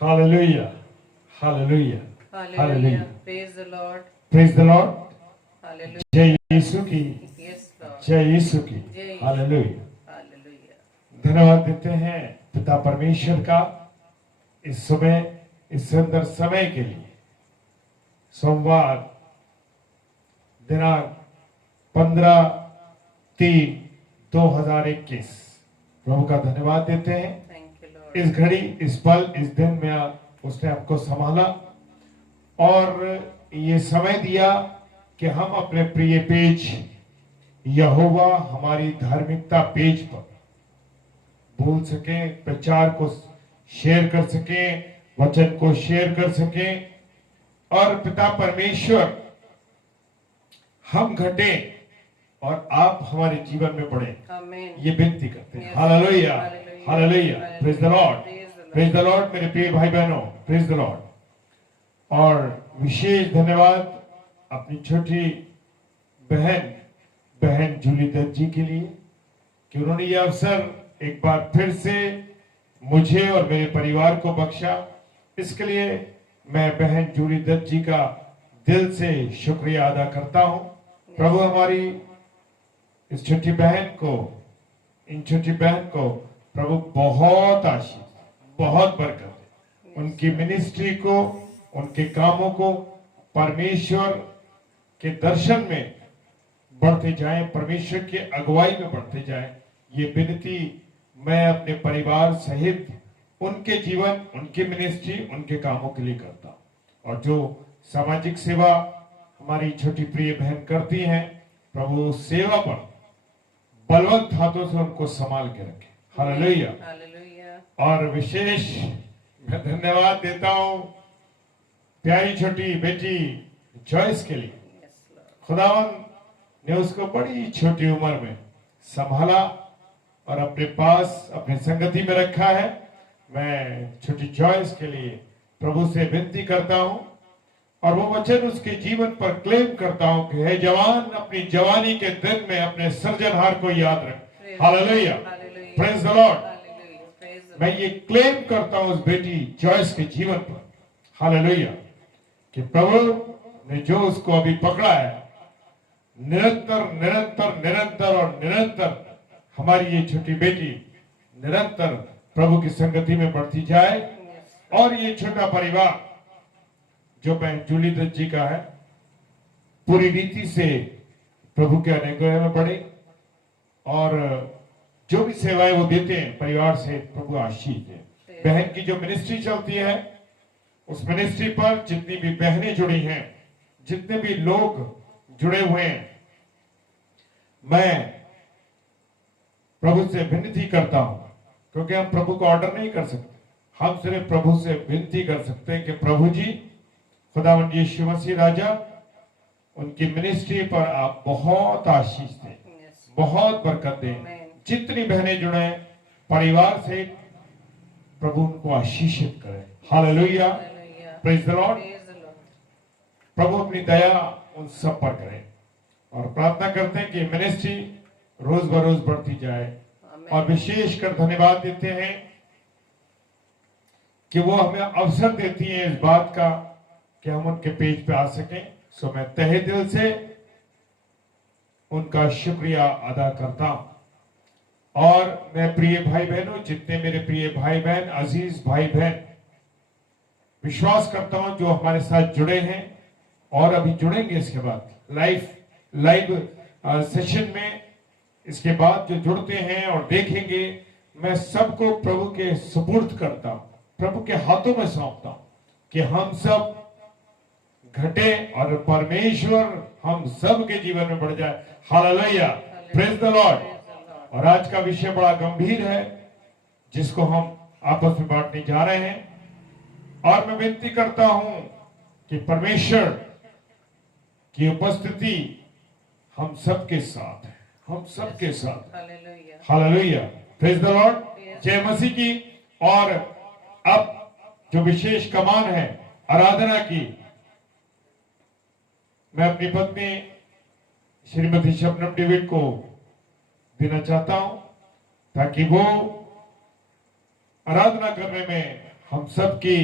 Hallelujah. Hallelujah. Hallelujah. Praise the Lord. Praise the Lord. Hallelujah. जय यीशु की, Yes, Lord. जय यीशु की। जय हालेलुया। Hallelujah. धन्यवाद देते हैं पिता परमेश्वर का इस सुबह, इस सुंदर समय के लिए। सोमवार दिनांक 15/3/2021 प्रभु का धन्यवाद देते हैं। Thank you, Lord. इस घड़ी, इस पल, इस दिन में उसने आपको संभाला और ये समय दिया कि हम अपने प्रिय पेज यहोवा हमारी धार्मिकता पेज पर बोल सकें, प्रचार को शेयर कर सकें, वचन को शेयर कर सकें और पिता परमेश्वर हम घटे और आप हमारे जीवन में बढ़े, Amen. ये विनती करते हैं। Yes. Hallelujah, Hallelujah. Hallelujah, praise the Lord, Praise the Lord. Praise the Lord मेरे प्रिय भाई बहनों, प्रेज द लॉर्ड। और विशेष धन्यवाद अपनी छोटी बहन जूली दत्त जी के लिए कि उन्होंने ये अवसर एक बार फिर से मुझे और मेरे परिवार को बख्शा। इसके लिए मैं बहन जूली दत्त जी का दिल से शुक्रिया अदा करता हूं। प्रभु हमारी इस छोटी बहन को, इन छोटी बहन को प्रभु बहुत आशीष, बहुत बरकत दे। उनकी मिनिस्ट्री को, उनके कामों को परमेश्वर के दर्शन में बढ़ते जाएं, परमेश्वर की अगुवाई में बढ़ते जाएं, ये विनती मैं अपने परिवार सहित उनके जीवन, उनकी मिनिस्ट्री, उनके कामों के लिए करता हूं। और जो सामाजिक सेवा हमारी छोटी प्रिय बहन करती हैं, प्रभु सेवा पर बलवंत हाथों से उनको संभाल के रखे। हालेलुया। Hallelujah. और विशेष मैं धन्यवाद देता हूं प्यारी छोटी बेटी जॉयस के लिए। Yes, Lord. खुदावन ने उसको बड़ी छोटी उम्र में संभाला और अपने पास, अपनी संगति में रखा है। मैं छोटी जॉयस के लिए प्रभु से विनती करता हूं और वो वचन उसके जीवन पर क्लेम करता हूं कि हे जवान, अपनी जवानी के दिन में अपने सृजनहार को याद रख। Hallelujah, Hallelujah. Praise the Lord. Hallelujah. Praise the मैं ये क्लेम करता हूं उस बेटी जॉयस के जीवन पर, हालेलुया, कि प्रभु ने जो उसको अभी पकड़ा है, निरंतर निरंतर निरंतर और निरंतर हमारी ये छोटी बेटी निरंतर प्रभु की संगति में बढ़ती जाए और ये छोटा परिवार जो बहन जूली दत्त जी का है पूरी रीति से प्रभु के अनुग्रह में बढ़े और जो भी सेवाएं वो देते हैं परिवार से प्रभु आशीष दे। बहन की जो मिनिस्ट्री चलती है उस मिनिस्ट्री पर जितनी भी बहनें जुड़ी हैं, जितने भी लोग जुड़े हुए हैं, मैं प्रभु से विनती करता हूं, क्योंकि हम प्रभु को ऑर्डर नहीं कर सकते, हम सिर्फ प्रभु से विनती कर सकते हैं कि प्रभु जी, खुदावंद यीशु मसीह राजा, उनकी मिनिस्ट्री पर आप बहुत आशीष दें, Yes. बहुत बरकत दें। Amen. जितनी बहनें जुड़े परिवार से प्रभु उनको आशीषित करें। Hallelujah, Hallelujah. Praise the Lord. Praise the Lord. प्रभु अपनी दया उन सब पर करें और प्रार्थना करते हैं कि मिनिस्ट्री रोज बरोज बढ़ती जाए। Amen. और विशेषकर धन्यवाद देते हैं कि वो हमें अवसर देती हैं इस बात का कि हम उनके पेज पे आ सकें। सो मैं तहे दिल से उनका शुक्रिया अदा करता हूं। और मैं प्रिय भाई बहनों, जितने मेरे प्रिय भाई बहन, अजीज भाई बहन, विश्वास करता हूं जो हमारे साथ जुड़े हैं और अभी जुड़ेंगे इसके बाद लाइव सेशन में, इसके बाद जो जुड़ते हैं और देखेंगे, मैं सबको प्रभु के सुपुर्द करता हूं, प्रभु के हाथों में सौंपता हूं कि हम सब घटे और परमेश्वर हम सब के जीवन में बढ़ जाए। Hallelujah, praise the Lord. और आज का विषय बड़ा गंभीर है जिसको हम आपस में बांटने जा रहे हैं और मैं विनती करता हूं कि परमेश्वर की उपस्थिति हम सबके साथ है, हम सबके साथ। Hallelujah. Hallelujah, praise the Lord, जय मसीह की। और अब जो विशेष कमान है आराधना की, मैं अपनी पत्नी श्रीमती शबनम डेविड को देना चाहता हूं ताकि वो आराधना करने में हम सबकी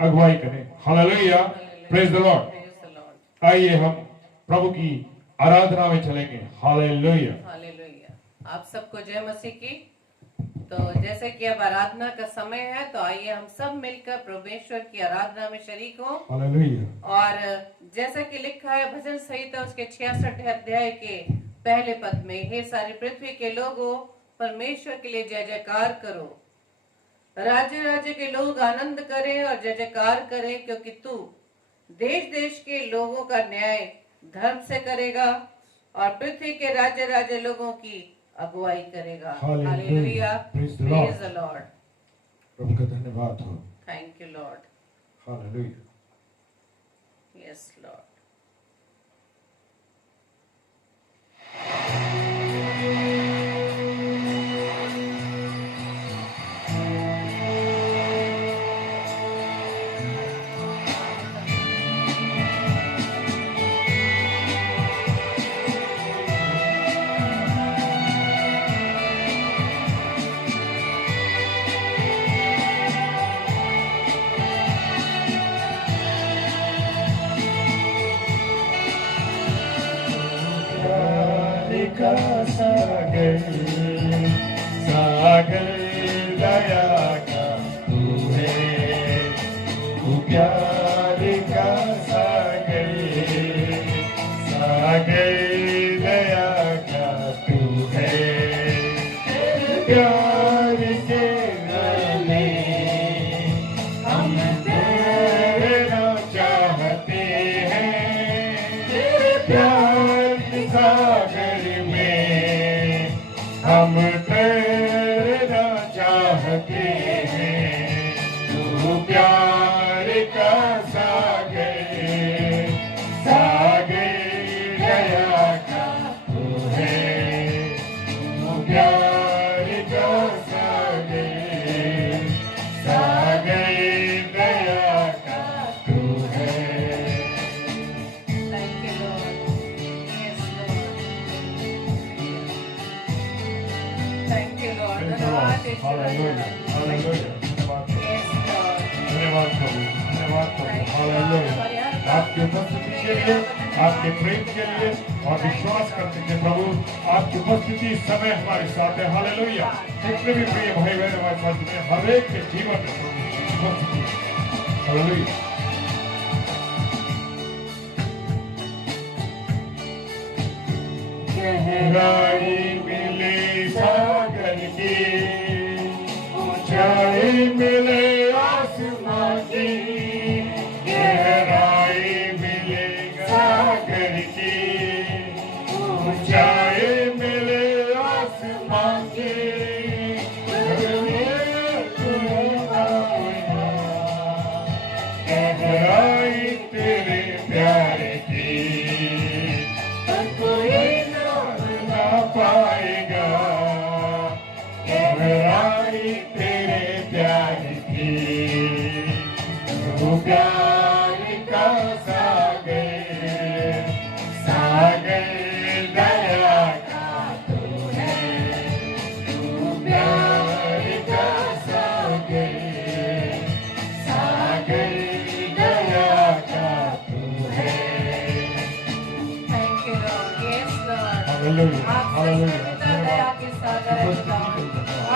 अगुवाई करें। Hallelujah, praise the Lord. Praise the Lord. आइए हम प्रभु की आराधना में चलेंगे। हालेलुया। हालेलुया। आप सबको जय मसीह की। तो जैसे कि अब आराधना का समय है, तो आइए हम सब मिलकर परमेश्वर की आराधना में शरीक हों। हालेलुया। और जैसा कि लिखा है भजन संहिता उसके 66 अध्याय के पहले पद में, हे सारी पृथ्वी के लोगों, परमेश्वर के लिए जय जयकार करो। राज्य राज्य के लोग आनंद करें और जय जयकार करें, क्योंकि तू देश देश के लोगों का न्याय धर्म से करेगा और पृथ्वी के राज्य राज्य लोगों की अगुवाई करेगा। Hallelujah. Hallelujah, Praise the Lord. Praise the Lord. प्रभु का धन्यवाद हो। Thank you Lord. Hallelujah. Yes Lord. का सागर, सागर दया का तू है, तू प्यार का सागर, सागर दया का तू है। तेरे प्यार के नाले हम तेरा चाहते हैं, तेरे प्यार के सागर में हम तैरना चाहते हैं। तू प्यार का सागर, सागर दया का तू है, तू प्यार का सागर, सागर दया का तू है। Thank you, Lord. Yes, Lord. Thank you, Lord. धन्यवाद यीशु हालेलुया, हालेलुया। धन्यवाद प्रभु, Yes, Lord. धन्यवाद प्रभु, धन्यवाद प्रभु। हालेलुया। आपकी उपस्थिति के लिए, आपके प्रेम के लिए और विश्वास करते हैं प्रभु, आपकी उपस्थिति इस समय हमारे साथ है। हालेलुया। जितने भी प्रिय भाई बहन हमारे साथ में, हर एक के जीवन में प्रभु उपस्थिति है। हालेलुया। गहराई मिले सागर की, ऊंचाई मिले आसमां की, गहराई मिले सागर की, ऊंचाई मिले आसमां की, गहराई तेरे प्यार की कोई ना पाएगा, गहराई तेरे प्यार की, तू प्यार का सागर, सागर दया का तू है, तू प्यार का सागर, सागर दया का तू है। Thank you, Lord. Yes, Lord. Hallelujah, आप हालेलुया। सच्चे पिता दया के सागर है पिता।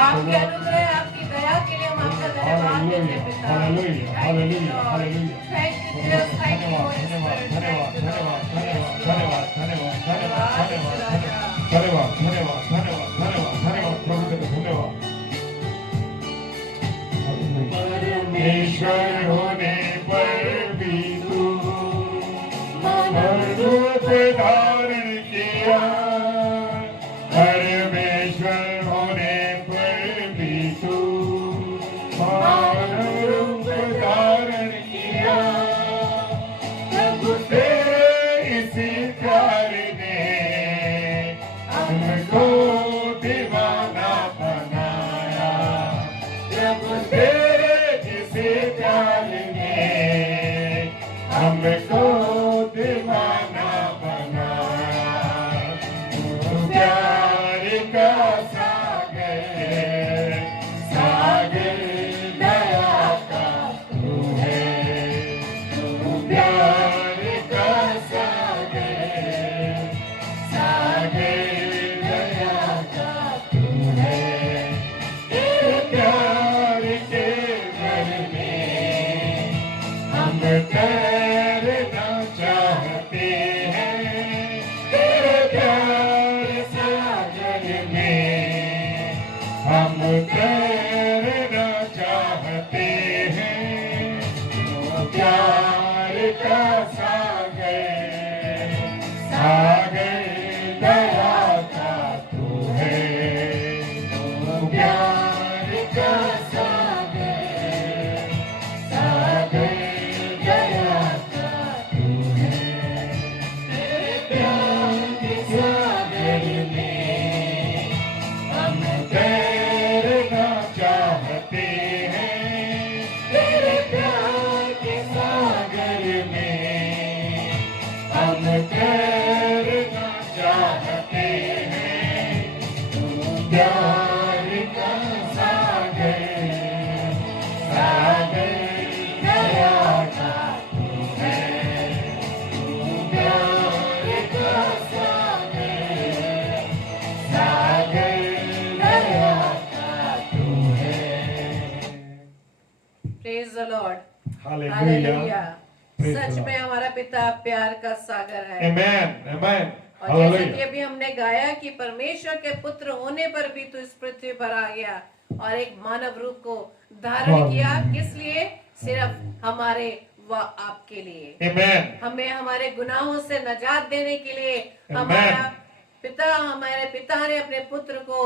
आपके अनुग्रह, आपकी दया के लिए हम आपका धन्यवाद देते हैं पिता। Hallelujah, hallelujah, hallelujah. Thank you, Jesus. Thank you, Holy धन्यवाद, Spirit. धन्यवाद, Thank you, धन्यवाद, Lord. धन्यवाद, धन्यवाद, धन्यवाद, धन्यवाद, धन्यवाद, धन्यवाद, धन्यवाद, धन्यवाद, धन्यवाद, धन्यवाद, प्रभु का धन्यवाद। परमेश्वर होने पर भी तू रूप धारण किया, परमेश्वर होने पर भी तू रूप धारण किया, प्रभु तेरे इसी प्यार ने हमको दीवाना बनाया, प्रभु तेरे इसी प्यार ने हमको दीवाना बनाया, तू प्यार का सागर, सागर दया का तैरना चाहते हैं तेरे प्यार सागर में, हम तैरना चाहते हैं प्यार का सागर, सागर दया का तू है, प्यार का सागर, सागर दया का तू है, प्यार के सागर में हम तैरना चाहते हैं तेरे प्यार के सागर में, हम तैरना चाहते हैं प्यार का सागर, सागर दया का तू है, प्यार का सागर, सागर दया का तू है। Praise the Lord, hallelujah. Hallelujah. Praise the such Lord. में हमारा पिता प्यार का सागर है। Amen, amen. और जैसे कि Hallelujah. अभी हमने गाया कि परमेश्वर के पुत्र होने पर भी तू इस पृथ्वी पर आ गया और एक मानव रूप को धारण किया, किस लिए? सिर्फ हमारे व आपके लिए, Amen. हमें हमारे गुनाहों से नजात देने के लिए। Amen. हमारे पिता ने अपने पुत्र को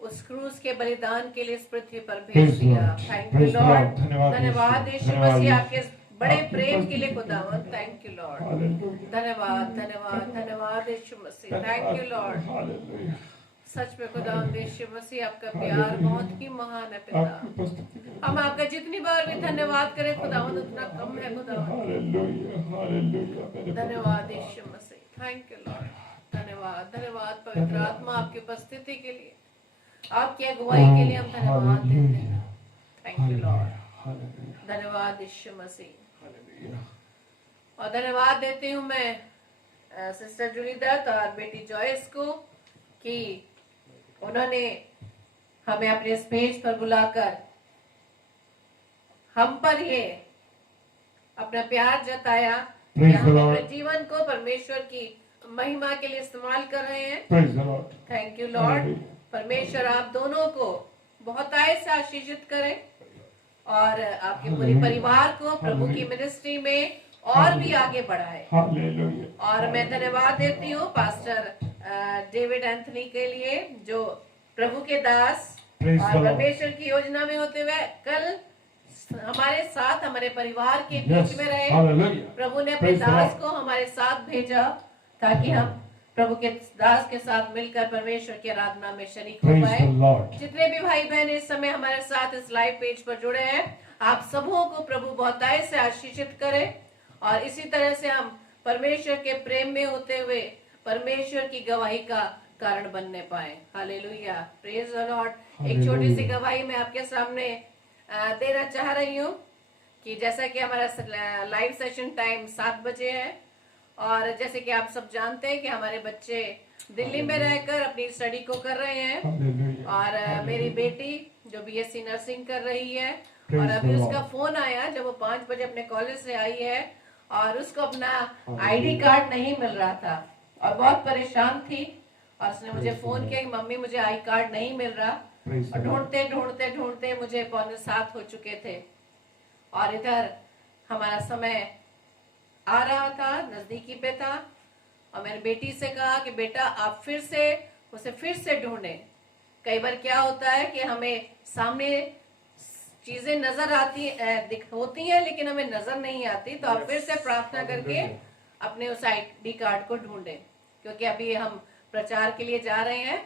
उस क्रूस के बलिदान के लिए इस पृथ्वी पर भेज Praise the दिया। Lord. Thank you Praise the Lord, Lord. धन्यवाद धन्यवाद यीशु, यीशु धन्यवाद मसीह, यीशु। आपके इस बड़े आपकी प्रेम के लिए उपस्थिति खुदावन। Thank you Lord, Hallelujah. धन्यवाद धन्यवाद धन्यवाद यीशु मसीह, थैंक यू लॉर्ड। Hallelujah. सच में खुदावन यीशु मसीह, आपका प्यार बहुत ही महान है पिता। आपकी उपस्थिति के लिए हम आपका जितनी बार भी धन्यवाद करें खुदावन उतना कम है खुदावन। Hallelujah. Hallelujah. मेरे धन्यवाद यीशु मसीह, थैंक यू लॉर्ड, धन्यवाद धन्यवाद पवित्र आत्मा, आपकी उपस्थिति के लिए, आपकी अगुवाई के लिए हम धन्यवाद देते हैं। Thank you Lord, Hallelujah. धन्यवाद यीशु मसीह। Hallelujah. और धन्यवाद देती हूँ मैं सिस्टर जूली दत्त और बेटी जॉयस को कि उन्होंने हमें अपने स्टेज पर बुलाकर हम पर ये अपना प्यार जताया कि Praise the हम Lord. अपने जीवन को परमेश्वर की महिमा के लिए इस्तेमाल कर रहे हैं। Praise the Lord. Thank you Lord. Hallelujah. परमेश्वर आप दोनों को बहुत आय से आशीषित करें और आपके पूरे परिवार को प्रभु की मिनिस्ट्री में और भी आगे बढ़ाए। Hallelujah. और मैं धन्यवाद देती हूँ पास्टर डेविड एंथनी के लिए, जो प्रभु के दास Praise the और Lord. परमेश्वर की योजना में होते हुए कल हमारे साथ हमारे परिवार के Yes. बीच में रहे। Hallelujah. प्रभु ने अपने Praise the दास Lord. को हमारे साथ भेजा ताकि हम प्रभु के दास के साथ मिलकर परमेश्वर की आराधना में शरीक हो Praise पाए। the Lord. जितने भी भाई बहन इस समय हमारे साथ इस लाइव पेज पर जुड़े हैं, आप सबों को प्रभु बहुताय से आशीषित करे और इसी तरह से हम परमेश्वर के प्रेम में होते हुए परमेश्वर की गवाही का कारण बनने पाए। Hallelujah, praise the Lord. एक छोटी सी गवाही मैं आपके सामने देना चाह रही हूँ कि जैसा कि हमारा लाइव सेशन टाइम 7 बजे है और जैसे कि आप सब जानते हैं कि हमारे बच्चे दिल्ली में रहकर अपनी स्टडी को कर रहे हैं Hallelujah. और मेरी बेटी जो बीएससी नर्सिंग कर रही है और Praise अभी the उसका Lord. फोन आया जब वो 5 बजे अपने कॉलेज से आई है और उसको अपना आईडी कार्ड नहीं मिल रहा था और बहुत परेशान थी और उसने मुझे फोन किया कि मम्मी मुझे आई कार्ड नहीं मिल रहा Praise और the Lord. ढूंढते ढूंढते ढूंढते मुझे 6:45 हो चुके थे और इधर हमारा समय आ रहा था, नजदीकी पे था और मैंने बेटी से कहा कि बेटा आप फिर से ढूंढें। कई बार क्या होता है कि हमें सामने चीजें नजर आती होती हैं लेकिन हमें नजर नहीं आती, तो आप फिर से प्रार्थना करके अपने उस आईडी कार्ड को ढूंढें, क्योंकि अभी हम प्रचार के लिए जा रहे हैं।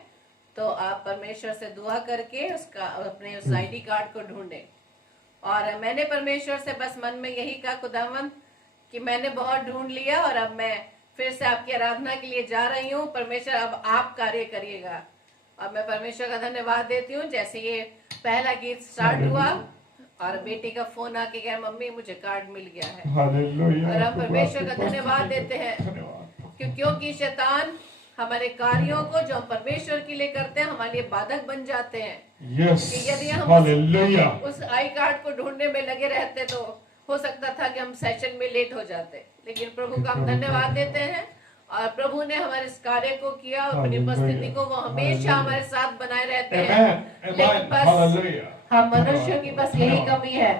तो आप परमेश्वर से दुआ करके उसका अपने उस आईडी कार्ड को ढूंढें। और मैंने परमेश्वर से बस मन में यही कहा, खुदावंद कि मैंने बहुत ढूंढ लिया और अब मैं फिर से आपकी आराधना के लिए जा रही हूँ। परमेश्वर अब आप कार्य करिएगा और मैं परमेश्वर का धन्यवाद देती हूँ। जैसे ये पहला गीत स्टार्ट हुआ और बेटी का फोन आके कहा मम्मी मुझे कार्ड मिल गया है Hallelujah. और हम परमेश्वर का धन्यवाद देते हैं धन्यवाद। क्योंकि शैतान हमारे कार्यों को जो हम परमेश्वर के लिए करते हैं हमारे लिए बाधक बन जाते हैं। Yes. कि यदि हम Hallelujah. उस आई कार्ड को ढूंढने में लगे रहते तो हो सकता था कि हम सेशन में लेट हो जाते, लेकिन प्रभु का हम धन्यवाद देते हैं और प्रभु ने हमारे इस कार्य को किया और अपनी उपस्थिति को वो हमेशा हमारे साथ बनाए रहते हैं। Amen. लेकिन Amen. बस Hallelujah. हम मनुष्यों की बस यही कमी है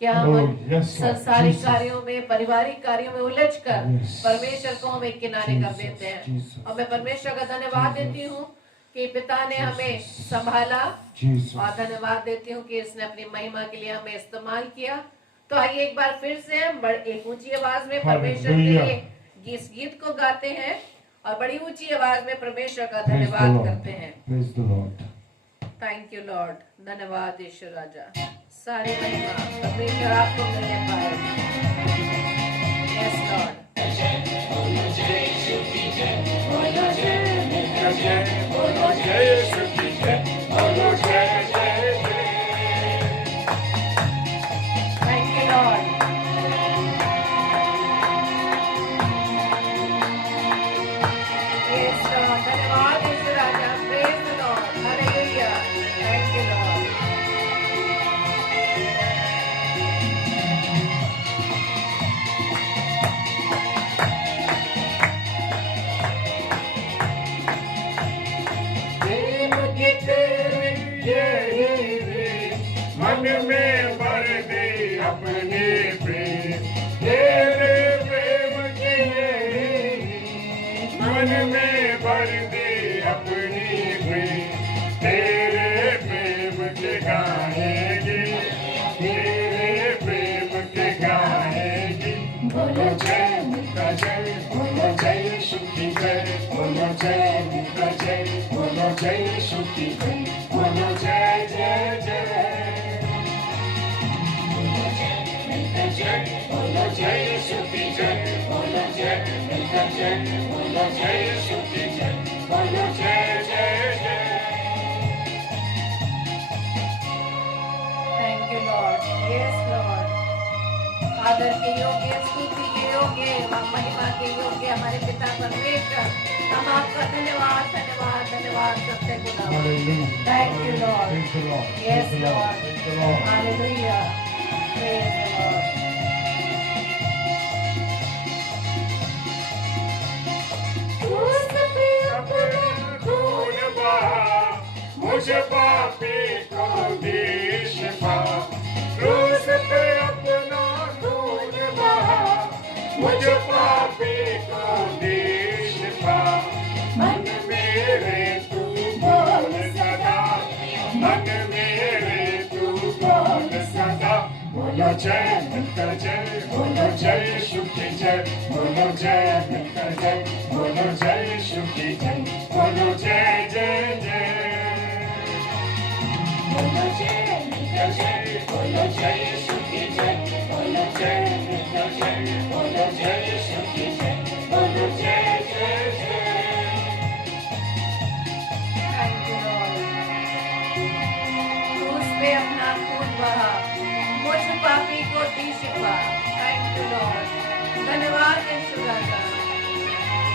कि हम Oh, yes, Lord. संसारिक Jesus. कार्यों में, पारिवारिक कार्यों में उलझकर Yes. परमेश्वर को हम एक किनारे कर Jesus, देते हैं। Jesus. और मैं परमेश्वर का धन्यवाद Jesus. देती हूँ कि पिता ने हमें Jesus. संभाला Jesus. और धन्यवाद देती हूँ कि इसने अपनी महिमा के लिए हमें इस्तेमाल किया। तो आइए एक बार फिर से हम एक ऊंची आवाज में परमेश्वर के Hallelujah. लिए इस गीत को गाते हैं और बड़ी ऊंची आवाज में परमेश्वर का Praise the धन्यवाद Lord. करते हैं। Praise the Lord. Thank you Lord, धन्यवाद ईश्वर राजा। सारी महिमा परमेश्वर आपको मिलने पाए। Yes Lord. बोलो जय सुखी जय, बोलो जय सुखी जय, बोलो जय जय जय। Thank you Lord. Yes Lord, धन्यवाद ईश्वर राजा। Praise the Lord, hallelujah. Thank you Lord. प्रेम की तेरी यही रीत, मन में भर दे अपने प्रेम। तेरे प्रेम की यही रीत, मन में भर दे अपनी प्रेम। तेरे प्रेम के गाएंगे, तेरे प्रेम के गाएंगे। बोलो जय मिका जय, बोलो जय सुखी जय, बोलो जय मिका जय, बोलो जय सुखी जय, बोलो जय जय जय। बोलो जय मिका जय, बोलो जय सुखी जय, बोलो जय मिका जय, बोलो जय सुखी जय, बोलो जय जय जय। Thank you Lord. Yes Lord. आदर के योग्य, स्तुति के योग्य, महिमा के योग्य हमारे पिता परमेश्वर, हम आपका धन्यवाद धन्यवाद धन्यवाद करते हैं। Thank you Lord. Yes Lord. Hallelujah. Praise the Lord. क्रूस पे अपना खून बहा, मुझ पापी को दे शिफा। क्रूस पे अपना खून बहा, मुझ पापी को दे शिफा। मन मेरे तू बोल सदा, मन मेरे तू बोल सदा। बोलो जय मिलकर जय, बोलो जय सुखी जय, बोलो जय मिलकर जय, बोलो जय सुखी जय, बोलो जय जय जय। बोलो जय मिलकर जय, बोलो जय सुखी जय, बोलो जय मिलकर जय, बोलो जय सुखी जय, बोलो जय जय जय। Thank you Lord. क्रूस पे अपना खून बहा, मुझ पापी को दी शिफा। Thank you Lord. धन्यवाद यीशु राजा।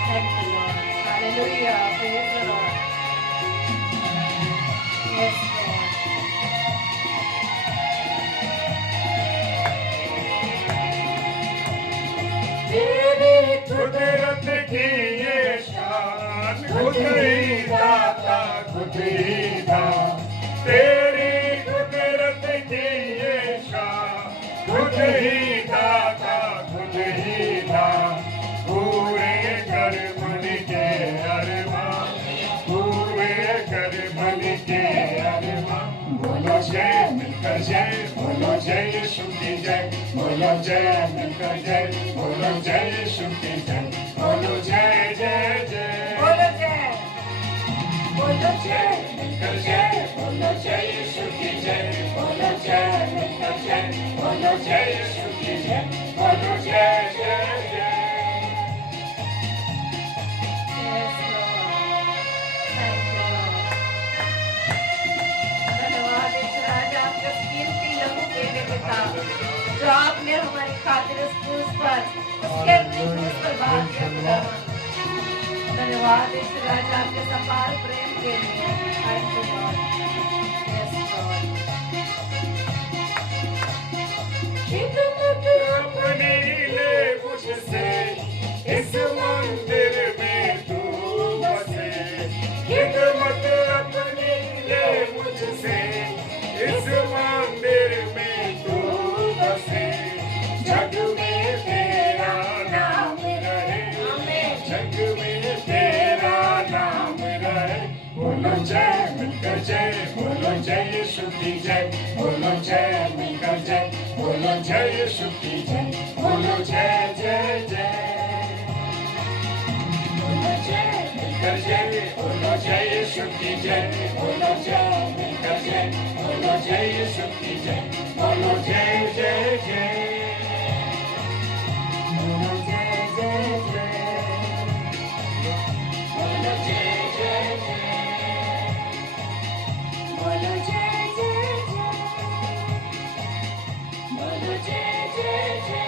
Thank you Lord. Hallelujah. Praise the Lord. Yes Lord. तेरी कुदरत की ये शान, खुद ही दाता खुद ही दान। तेरी कुदरत की ये शान, खुद ही दाता खुद ही दान। पूरे कर मन के अरमान, पूरे कर मन के अरमान। बोलो जय मिलकर जय, बोलो जय सुखी जय, बोलो जय मिलकर जय, बोलो जय सुखी जय, बोलो जय जय जय। बोलो जय, बोलो जय मिलकर जय, बोलो जय सुखी जय, बोलो जय मिलकर जय, बोलो जय सुखी जय, बोलो जय जय जय। Yes Lord. Thank you Lord. धन्यवाद यीशु राजा, आपका कीमती लहू देने पिता, जो आपने हमारी खातिर उस क्रूस पर, उसके क्रूस पर भाग दिया खुदावन। धन्यवाद यीशु राजा, आपके अपार प्रेम के लिए। Thank you Lord. Yes Lord. जय यीशु की जय, बोलो जय जय जय, बोलो जय मिलकर जय, बोलो जय यीशु की जय, बोलो जय मिलकर जय, बोलो जय यीशु की जय, बोलो जय जय जय, बोलो जय जय जय, बोलो जय जय जय, बोलो जय जय जय, बोलो जय जय जय।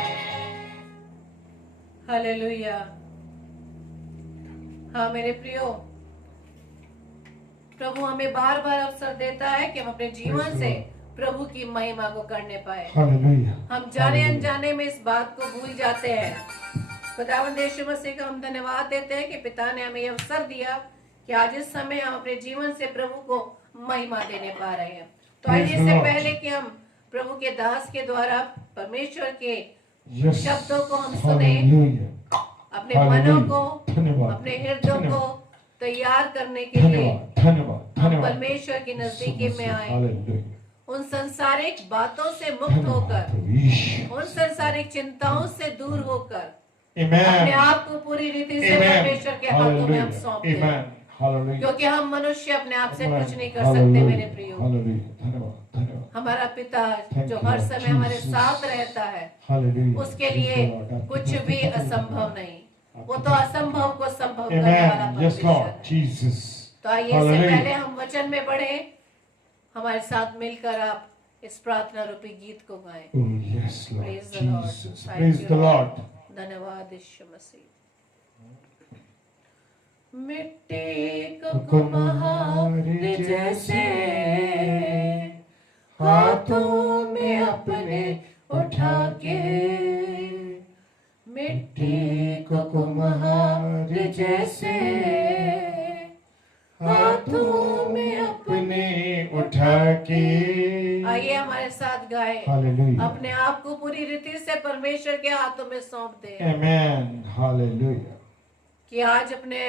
हालेलुया। हाँ मेरे प्रियो, प्रभु हमें बार बार अवसर देता है कि हम अपने जीवन से प्रभु की महिमा को करने पाए। हालेलुया। हम जाने अनजाने में इस बात को भूल जाते हैं। खुदावंद यीशु मसीह का हम धन्यवाद देते हैं कि पिता ने हमें यह अवसर दिया कि आज इस समय हम अपने जीवन से प्रभु को महिमा देने पा रहे हैं। तो आइए इससे पहले कि हम प्रभु के दास के द्वारा परमेश्वर के शब्दों को हम सुने, अपने मनों को, अपने हृदयों को तैयार करने के लिए हम परमेश्वर की नजदीकी में आए। उन संसारिक बातों से मुक्त होकर, उन संसारिक चिंताओं से दूर होकर अपने आप को पूरी रीति से परमेश्वर के हाथों में हम सौंपते हैं, क्योंकि हम मनुष्य अपने आप से कुछ नहीं कर सकते। मेरे प्रियो, हमारा पिता जो हर समय हमारे साथ रहता है, उसके लिए कुछ भी असंभव नहीं। वो तो असंभव को संभव करने वाला परमेश्वर है। तो आइए इससे पहले हम वचन में बढ़े, हमारे साथ मिलकर आप इस प्रार्थना रूपी गीत को गाएं। Praise the Lord. धन्यवाद यीशु मसीह। मिट्टी को कुम्हार जैसे हाथों में अपने उठा के, मिट्टी को कुम्हार जैसे हाथों में अपने उठा के। आइए हमारे साथ गाए, अपने आप को पूरी रीति से परमेश्वर के हाथों में सौंप दे। Amen. Hallelujah. कि आज अपने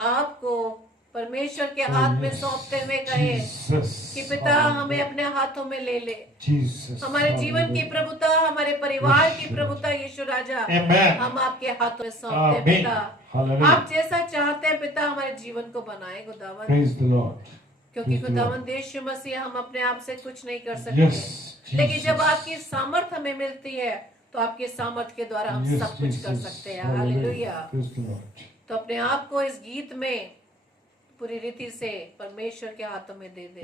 आप को परमेश्वर के हाथ में सौंपते हुए कहे कि पिता हमें अपने हाथों में ले ले। हमारे जीवन की प्रभुता, हमारे परिवार की प्रभुता यीशु राजा, हम आपके हाथों में सौंपते हैं। पिता आप जैसा चाहते हैं पिता हमारे जीवन को बनाए खुदावंद, क्योंकि खुदावंद यीशु मसीह हम अपने आप से कुछ नहीं कर सकते, लेकिन जब आपकी सामर्थ हमें मिलती है तो आपके सामर्थ के द्वारा हम सब कुछ कर सकते हैं। हालेलुया। तो अपने आप को इस गीत में पूरी रीति से परमेश्वर के हाथों में दे दे।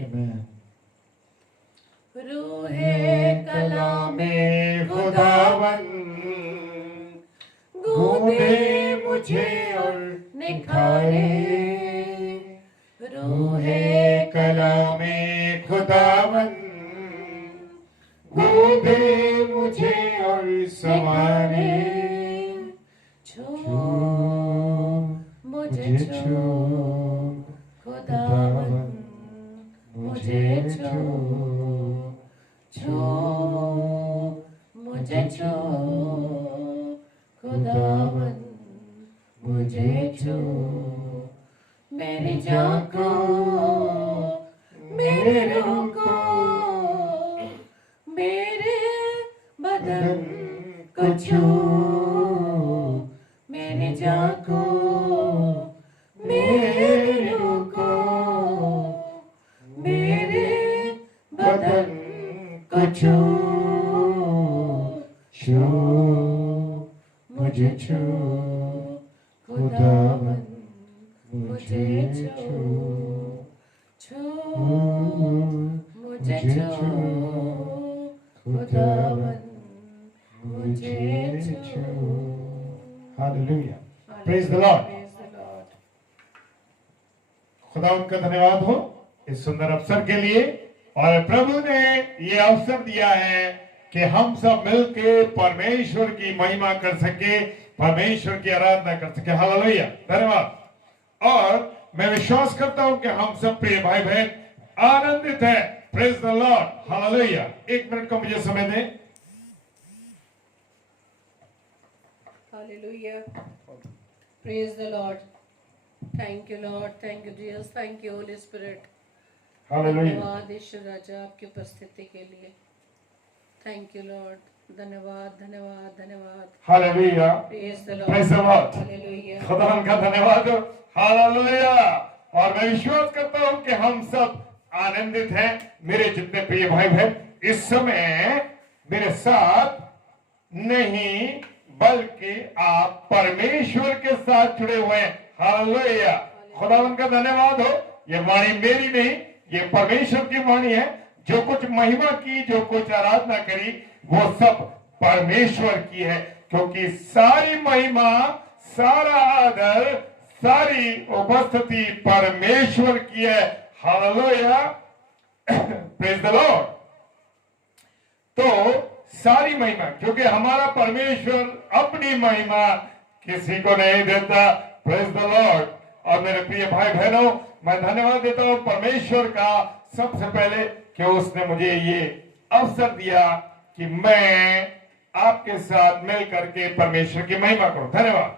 रूहे कलामे खुदावंद गूंदे मुझे और निखारे, रूहे कलामे खुदावंद गूंदे मुझे और संवारे, छू मुझे छू खुदावंद मुझे छू, छू मुझे छू खुदावंद मुझे छू, मेरी जान को, मेरे रूह को, मेरे बदन को छू, मेरी जान को, मेरे रूह को, मेरे बदन को छू, छू मुझे छू खुदावंद मुझे छू, छू मुझे छू खुदावंद मुझे छू। Hallelujah. Praise the Lord. खुदावंद का धन्यवाद हो इस सुंदर अवसर के लिए, और प्रभु ने ये अवसर दिया है कि हम सब मिलके परमेश्वर की महिमा कर सके, परमेश्वर की आराधना कर सके। हालेलुया, धन्यवाद। और मैं विश्वास करता हूं कि हम सब प्रिय भाई बहन आनंदित है। Praise the Lord, hallelujah. 1 minute का मुझे समय दें। Hallelujah. Praise the Lord. Thank you Lord. Thank you Jesus. Thank you Holy Spirit. Hallelujah. धन्यवाद ईश्वर राजा आपकी उपस्थिति के लिए। Thank you Lord. धन्यवाद धन्यवाद धन्यवाद। Hallelujah, praise the praise the Lord. Hallelujah. खुदा का धन्यवाद हो। हालेलुया। और मैं विश्वास करता हूं कि हम सब आनंदित हैं। मेरे जितने प्रिय भाई बहन इस समय मेरे साथ नहीं बल्कि आप परमेश्वर के साथ जुड़े हुए हैं। हालेलुया, खुदावन का धन्यवाद हो। ये वाणी मेरी नहीं, ये परमेश्वर की वाणी है। जो कुछ महिमा की, जो कुछ आराधना करी, वो सब परमेश्वर की है, क्योंकि सारी महिमा, सारा आदर, सारी उपस्थिति परमेश्वर की है। Hallelujah, praise the Lord. तो सारी महिमा, क्योंकि हमारा परमेश्वर अपनी महिमा किसी को नहीं देता। Praise the Lord. और मेरे प्रिय भाई बहनों, मैं धन्यवाद देता हूं परमेश्वर का सबसे पहले कि उसने मुझे ये अवसर दिया कि मैं आपके साथ मिल करके परमेश्वर की महिमा करूं। धन्यवाद।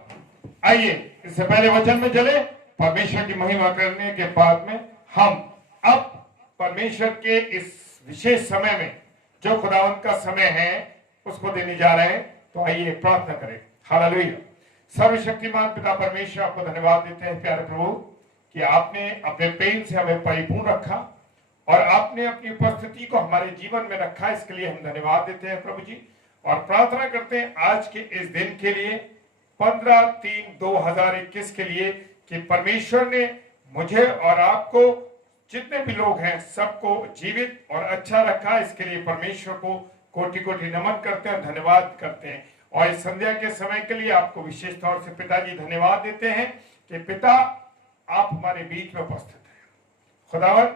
आइए इससे पहले वचन में चले। परमेश्वर की महिमा करने के बाद में हम अब परमेश्वर के इस विशेष समय में जो खुदावंत का समय है उसको देने जा रहे हैं। तो आइए प्रार्थना करें। हालेलुया। सर्वशक्तिमान पिता परमेश्वर, आपको धन्यवाद देते हैं प्यारे प्रभु कि आपने अपने प्रेम से हमें परिपूर्ण रखा और आपने अपनी उपस्थिति को हमारे जीवन में रखा। इसके लिए हम धन्यवाद देते हैं प्रभु जी, और प्रार्थना करते हैं आज के इस दिन के लिए 15/3/2021 के लिए कि परमेश्वर ने मुझे और आपको, जितने भी लोग हैं, सबको जीवित और अच्छा रखा। इसके लिए परमेश्वर को कोटि कोटि नमन करते हैं, धन्यवाद करते हैं। और इस संध्या के समय के लिए आपको विशेष तौर से पिताजी धन्यवाद देते हैं कि पिता आप हमारे बीच में उपस्थित हैं। खुदावन,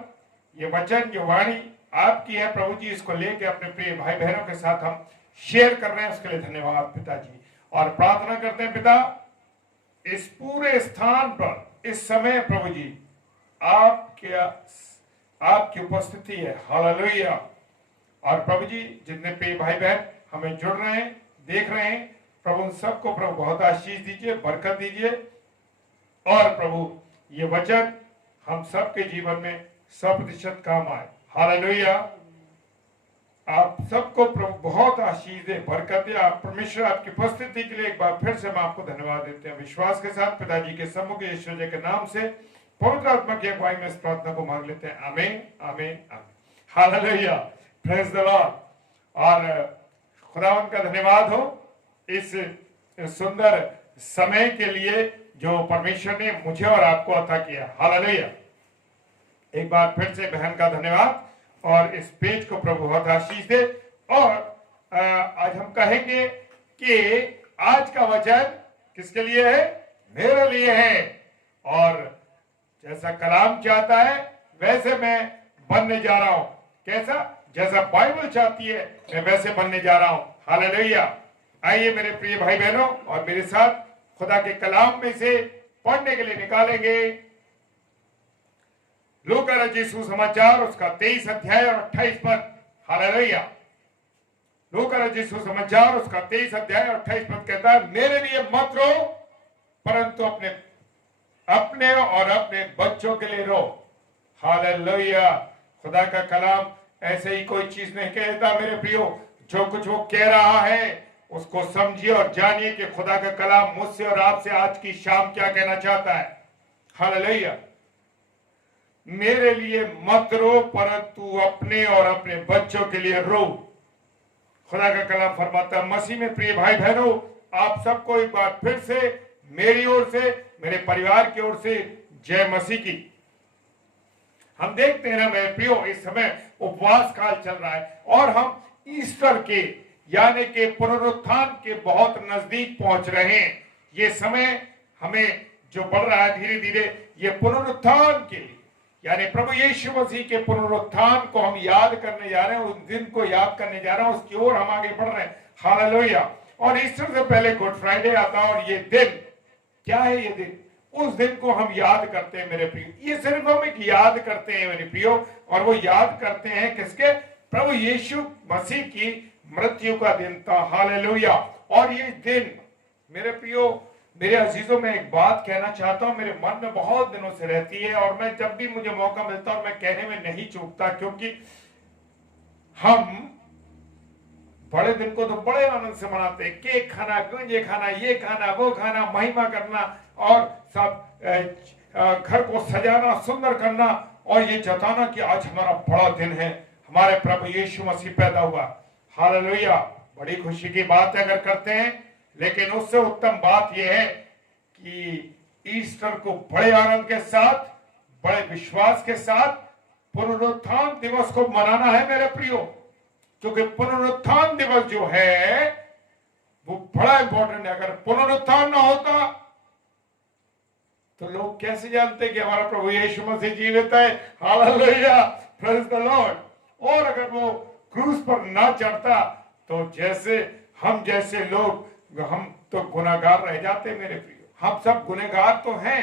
ये वचन, ये वाणी आपकी है प्रभु जी, इसको लेके अपने प्रिय भाई बहनों के साथ हम शेयर कर रहे हैं। उसके लिए धन्यवाद पिताजी। और प्रार्थना करते हैं पिता, इस पूरे स्थान पर इस समय प्रभु जी आपकी उपस्थिति है। हालेलुया। और प्रभु जी जितने प्रिय भाई बहन हमें जुड़ रहे हैं, देख रहे हैं, प्रभु उन सबको प्रभु बहुत आशीष दीजिए, बरकत दीजिए। और प्रभु ये वचन हम सबके जीवन में 100% काम आए। हालेलुया। आप सबको प्रभु बहुत आशीष दे, बरकत दे। आप परमेश्वर आपकी उपस्थिति के लिए एक बार फिर से हम आपको धन्यवाद देते हैं। विश्वास के साथ पिताजी के सम्मुख यीशु जी के नाम से पवित्र आत्मा की अगुवाई में इस प्रार्थना को मांग लेते हैं। आमीन, आमीन, आमीन। Hallelujah, praise the Lord. और खुदावन का धन्यवाद हो इस सुंदर समय के लिए जो परमेश्वर ने मुझे और आपको अता किया। हालेलुया। एक बार फिर से बहन का धन्यवाद, और इस पेज को प्रभु बहुत आशीष दे। और आज हम कहेंगे कि आज का वचन किसके लिए है? मेरे लिए है। और जैसा कलाम चाहता है वैसे मैं बनने जा रहा हूं। कैसा? जैसा बाइबल चाहती है मैं वैसे बनने जा रहा हूं। हालेलुया। आइए मेरे प्रिय भाई बहनों, और मेरे साथ खुदा के कलाम में से पढ़ने के लिए निकालेंगे लूका रचित सुसमाचार उसका 23 अध्याय और 28 पद। हालेलुया। लूका रचित सुसमाचार उसका 23 अध्याय और 28 पद कहता है, मेरे लिए मत रो, परंतु अपने और अपने बच्चों के लिए रो। हालेलुया। खुदा का कलाम ऐसे ही कोई चीज नहीं कहता मेरे प्रियो। जो कुछ वो कह रहा है उसको समझिए और जानिए कि खुदा का कलाम मुझसे और आपसे आज की शाम क्या कहना चाहता है। हालेलुया। मेरे लिए मत रो, परंतु अपने और अपने बच्चों के लिए रो। खुदा का कलाम फरमाता है। मसीह में प्रिय भाई बहनों, आप सबको एक बार फिर से मेरी ओर से, मेरे परिवार की ओर से जय मसीह की। हम देखते हैं ना मेरे प्रियो, इस समय उपवास काल चल रहा है और हम ईस्टर के यानी के पुनरुत्थान के बहुत नजदीक पहुंच रहे हैं। ये समय हमें जो बढ़ रहा है धीरे धीरे, ये पुनरुत्थान के लिए यानी प्रभु यीशु मसीह के पुनरुत्थान को हम याद करने जा रहे हैं, उस दिन को याद करने जा रहे हैं, उसकी ओर हम आगे बढ़ रहे हैं। हालेलुया। और ईस्टर से पहले गुड फ्राइडे आता है, और ये दिन क्या है? ये दिन, उस दिन को हम याद करते हैं मेरे प्रियो। ये सिर्फ हम एक याद करते हैं मेरे प्रियो, और वो याद करते हैं किसके? प्रभु यीशु मसीह की मृत्यु का दिन था। हालेलुया। और ये दिन मेरे प्रियो, मेरे अजीजों में एक बात कहना चाहता हूं, मेरे मन में बहुत दिनों से रहती है, और मैं जब भी मुझे मौका मिलता है और मैं कहने में नहीं चूकता, क्योंकि हम बड़े दिन को तो बड़े आनंद से मनाते हैं, केक खाना, गंजे खाना, ये खाना, वो खाना, महिमा करना और सब घर को सजाना, सुंदर करना और ये जताना कि आज हमारा बड़ा दिन है, हमारे प्रभु यीशु मसीह पैदा हुआ। हालेलुया, बड़ी खुशी की बात अगर करते हैं, लेकिन उससे उत्तम बात यह है कि ईस्टर को बड़े आनंद के साथ, बड़े विश्वास के साथ पुनरुत्थान दिवस को मनाना है मेरे प्रियो, क्योंकि पुनरुत्थान दिवस जो है वो बड़ा इंपॉर्टेंट है। अगर पुनरुत्थान ना होता तो लोग कैसे जानते कि हमारा प्रभु यीशु मसीह जीवित है? Hallelujah, praise the Lord. और अगर वो क्रूस पर ना चढ़ता तो जैसे हम जैसे लोग, हम तो गुनाहगार रह जाते मेरे प्रियो। हम सब गुनहगार तो हैं,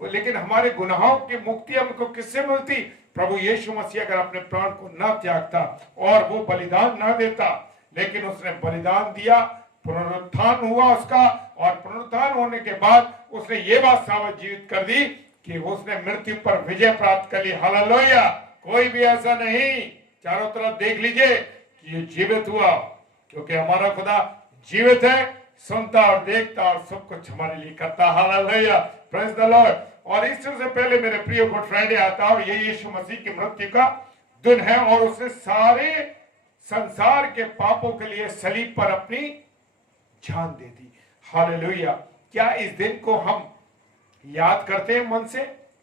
लेकिन हमारे गुनाहों की मुक्ति हमको किससे मिलती? प्रभु यीशु मसीह अगर अपने प्राण को न त्यागता और वो बलिदान न देता, लेकिन उसने बलिदान दिया, पुनरुत्थान हुआ उसका, और पुनरुत्थान होने के बाद उसने ये बात साबित कर दी कि उसने मृत्यु पर विजय प्राप्त कर ली। हालेलुया, कोई भी ऐसा नहीं, चारों तरफ देख लीजिए कि ये जीवित हुआ, क्योंकि हमारा खुदा जीवित है, सुनता और देखता और सब कुछ हमारे लिए करता। Hallelujah, praise the Lord. और ईस्टर से पहले मेरे प्रिय गुड फ्राइडे आता और ये यीशु मसीह की मृत्यु का दिन है, और उसने सारे संसार के पापों के लिए सलीब पर अपनी जान दे दी। हालेलुया। क्या इस दिन को हम याद करते हैं मन से,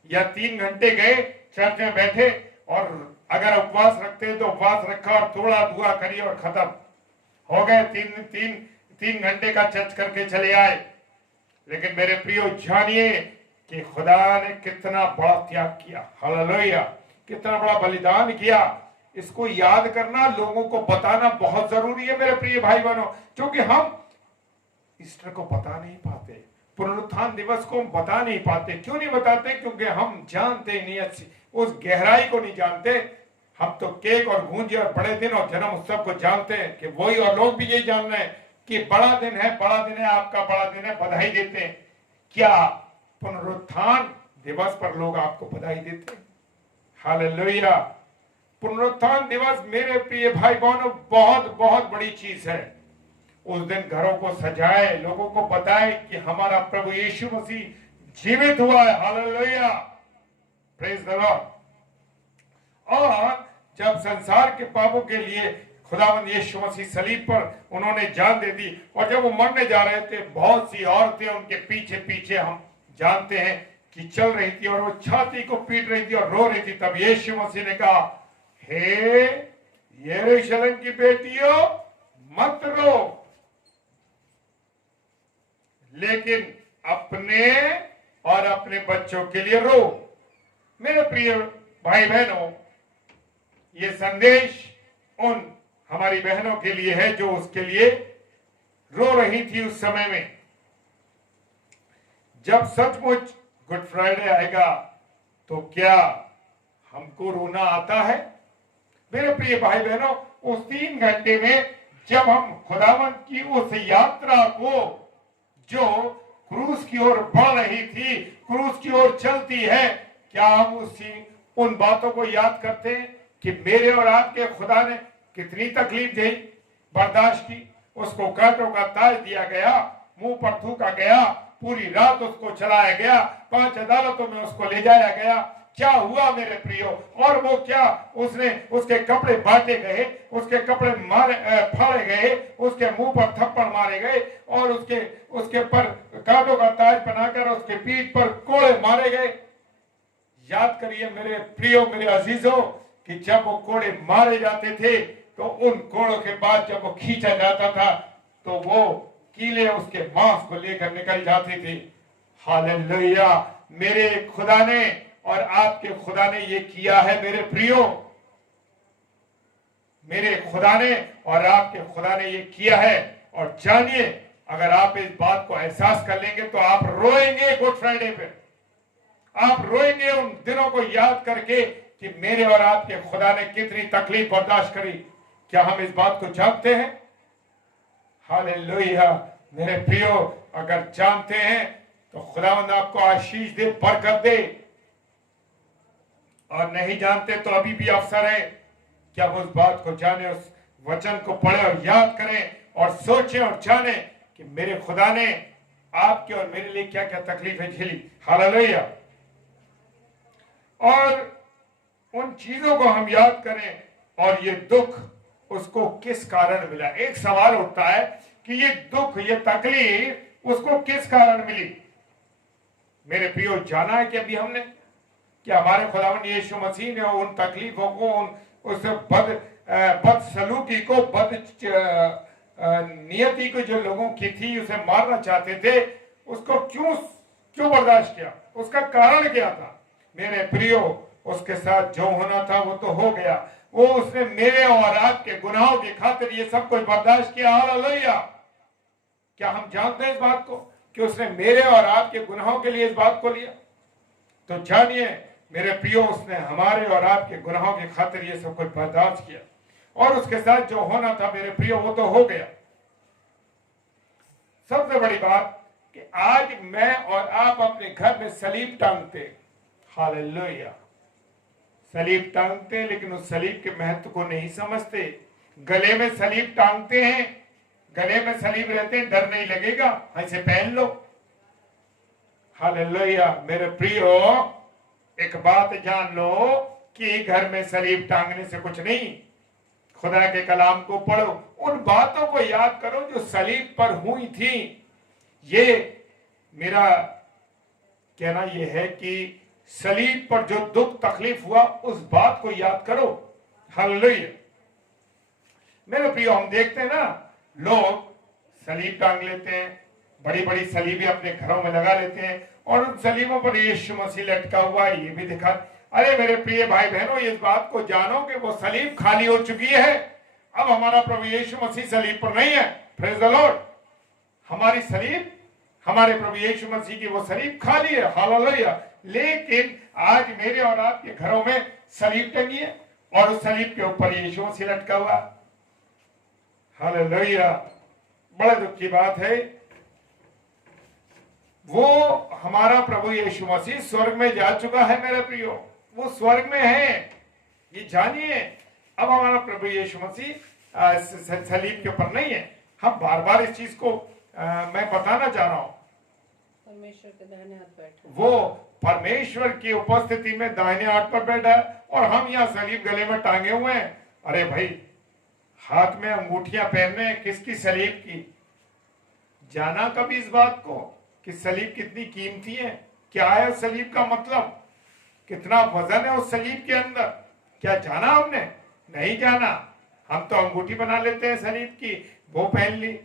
या 3 घंटे गए चर्च में बैठे और अगर उपवास रखते हैं तो उपवास रखा और थोड़ा दुआ करी और खत्म हो गए, 3 घंटे का चर्च करके चले आए। लेकिन मेरे प्रियो जानिए कि खुदा ने कितना बड़ा त्याग किया। हालेलुया, कितना बड़ा बलिदान किया। इसको याद करना, लोगों को बताना बहुत जरूरी है मेरे प्रिय भाई बहनों, क्योंकि हम ईस्टर को बता नहीं पाते, पुनरुत्थान दिवस को हम बता नहीं पाते। क्यों नहीं बताते? क्योंकि हम जानते ही नहीं, अच्छी उस गहराई को नहीं जानते। हम तो केक और गूंजे और बड़े दिन और जन्म उत्सव को जानते हैं कि वही, और लोग भी यही जान रहे हैं कि बड़ा दिन है, बड़ा दिन है, आपका बड़ा दिन है, बधाई देते हैं। क्या पुनरुत्थान दिवस पर लोग आपको बधाई देते हैं? हालेलुया। पुनरुत्थान दिवस मेरे प्रिय भाई बहनों बहुत बहुत बड़ी चीज है। उस दिन घरों को सजाए, लोगों को बताए कि हमारा प्रभु यीशु मसीह जीवित हुआ है। Hallelujah, praise the Lord. और जब संसार के पापों के लिए खुदावंद यीशु मसीह सलीब पर उन्होंने जान दे दी, और जब वो मरने जा रहे थे, बहुत सी औरतें उनके पीछे पीछे, हम जानते हैं कि चल रही थी, और वो छाती को पीट रही थी और रो रही थी। तब यीशु मसीह ने कहा, हे यरूशलेम की बेटियों, मत रो, लेकिन अपने और अपने बच्चों के लिए रो। मेरे प्रिय भाई बहनों, ये संदेश उन हमारी बहनों के लिए है जो उसके लिए रो रही थी उस समय में। जब सचमुच गुड फ्राइडे आएगा तो क्या हमको रोना आता है? मेरे प्रिय भाई बहनों, उस 3 घंटे में जब हम खुदावंत की उस यात्रा को, जो क्रूस की ओर बढ़ रही थी, क्रूस की ओर चलती है, क्या हम उन बातों को याद करते हैं कि मेरे और आपके खुदा ने कितनी तकलीफ दी, बर्दाश्त की? उसको कांटों का ताज दिया गया, मुंह पर थूका गया, पूरी रात उसको चलाया गया, 5 अदालतों में उसको ले जाया गया। क्या हुआ मेरे प्रियो? और वो क्या, उसके कपड़े बांटे गए, उसके कपड़े फाड़े गए, उसके मुंह पर थप्पड़ मारे गए, और उसके पर कांटों का ताज बनाकर उसके पीठ पर कोड़े मारे गए। याद करिए मेरे प्रियो, मेरे अजीजों, कि जब वो कोड़े मारे जाते थे तो उन कोड़ों के बाद जब वो खींचा जाता था तो वो कीले उसके मांस को लेकर निकल जाते थे। हालेलुया। मेरे खुदा ने और आपके खुदा ने ये किया है मेरे प्रियो, मेरे खुदा ने और आपके खुदा ने ये किया है। और जानिए, अगर आप इस बात को एहसास कर लेंगे तो आप रोएंगे गुड फ्राइडे पे, आप रोएंगे उन दिनों को याद करके कि मेरे और आपके खुदा ने कितनी तकलीफ बर्दाश्त करी। क्या हम इस बात को जानते हैं? हालेलुया। मेरे प्रियो, अगर जानते हैं तो खुदावंद आपको आशीष दे, बरकत दे, और नहीं जानते तो अभी भी अवसर है कि आप उस बात को जाने, उस वचन को पढ़े और याद करें और सोचें और जाने कि मेरे खुदा ने आपके और मेरे लिए क्या क्या तकलीफें झेली। हालेलुया। और उन चीजों को हम याद करें और ये दुख उसको किस कारण मिला। एक सवाल उठता है कि ये दुख, ये तकलीफ उसको किस कारण मिली। मेरे प्रियो, जाना है कि अभी हमने कि हमारे खुदावंद यीशु मसीह ने उन तकलीफों को, उस बदसलूकी को, नियति को जो लोगों की थी, उसे मारना चाहते थे, उसको क्यों बर्दाश्त किया, उसका कारण क्या था। मेरे प्रियो, उसके साथ जो होना था वो तो हो गया। वो उसने मेरे और आपके गुनाहों की खातिर ये सब कुछ बर्दाश्त किया। हालेलुया। क्या हम जानते हैं इस बात को कि उसने मेरे और आपके गुनाहों के लिए इस बात को लिया? तो जानिए मेरे प्रियो, उसने हमारे और आपके गुनाहों की खातिर ये सब कुछ बर्दाश्त किया और उसके साथ जो होना था मेरे प्रियो वो तो हो गया। सबसे बड़ी बात कि आज मैं और आप अपने घर में सलीब टांगते। हालेलुया। सलीब टांगते, लेकिन उस सलीब के महत्व को नहीं समझते। गले में सलीब टांगते हैं, गले में सलीब रहते हैं, डर नहीं लगेगा, ऐसे पहन लो। हालेलुया। मेरे प्रियो, एक बात जान लो कि घर में सलीब टांगने से कुछ नहीं। खुदा के कलाम को पढ़ो, उन बातों को याद करो जो सलीब पर हुई थी। ये मेरा कहना यह है कि सलीब पर जो दुख तकलीफ हुआ उस बात को याद करो। हालेलुया। मेरे प्रियो, हम देखते हैं ना, लोग सलीब टांग लेते हैं, बड़ी बड़ी सलीबें अपने घरों में लगा लेते हैं और उन सलीबों पर यीशु मसीह लटका हुआ है, ये भी दिखा। अरे मेरे प्रिय भाई बहनों, इस बात को जानो कि वो सलीब खाली हो चुकी है। अब हमारा प्रभु यीशु मसीह सलीब पर नहीं है। Praise the Lord. हमारी सलीब, हमारे प्रभु यीशु मसीह की वो सलीब खाली है। हालेलुया। लेकिन आज मेरे और आपके घरों में सलीब टंगी है और उस सलीब के ऊपर यीशु मसीह लटका हुआ। हालेलुया। बड़े दुख की बात है, वो हमारा प्रभु यीशु मसीह स्वर्ग में जा चुका है। मेरे प्रियो, वो स्वर्ग में है, ये जानिए। अब हमारा प्रभु यीशु मसीह सलीब के ऊपर नहीं है। हम बार बार इस चीज को मैं बताना चाह रहा हूं। परमेश्वर के दाहिने हाथ बैठा, वो परमेश्वर की उपस्थिति में दाहिने हाथ पर बैठा है और हम यहाँ सलीब गले में टांगे हुए हैं। अरे भाई, हाथ में अंगूठियां पहनने किसकी? सलीब की। जाना कभी इस बात को कि सलीब कितनी कीमती है? क्या है सलीब का मतलब? कितना वजन है उस सलीब के अंदर? क्या जाना हमने? नहीं जाना। हम तो अंगूठी बना लेते हैं सलीब की, वो पहन ली,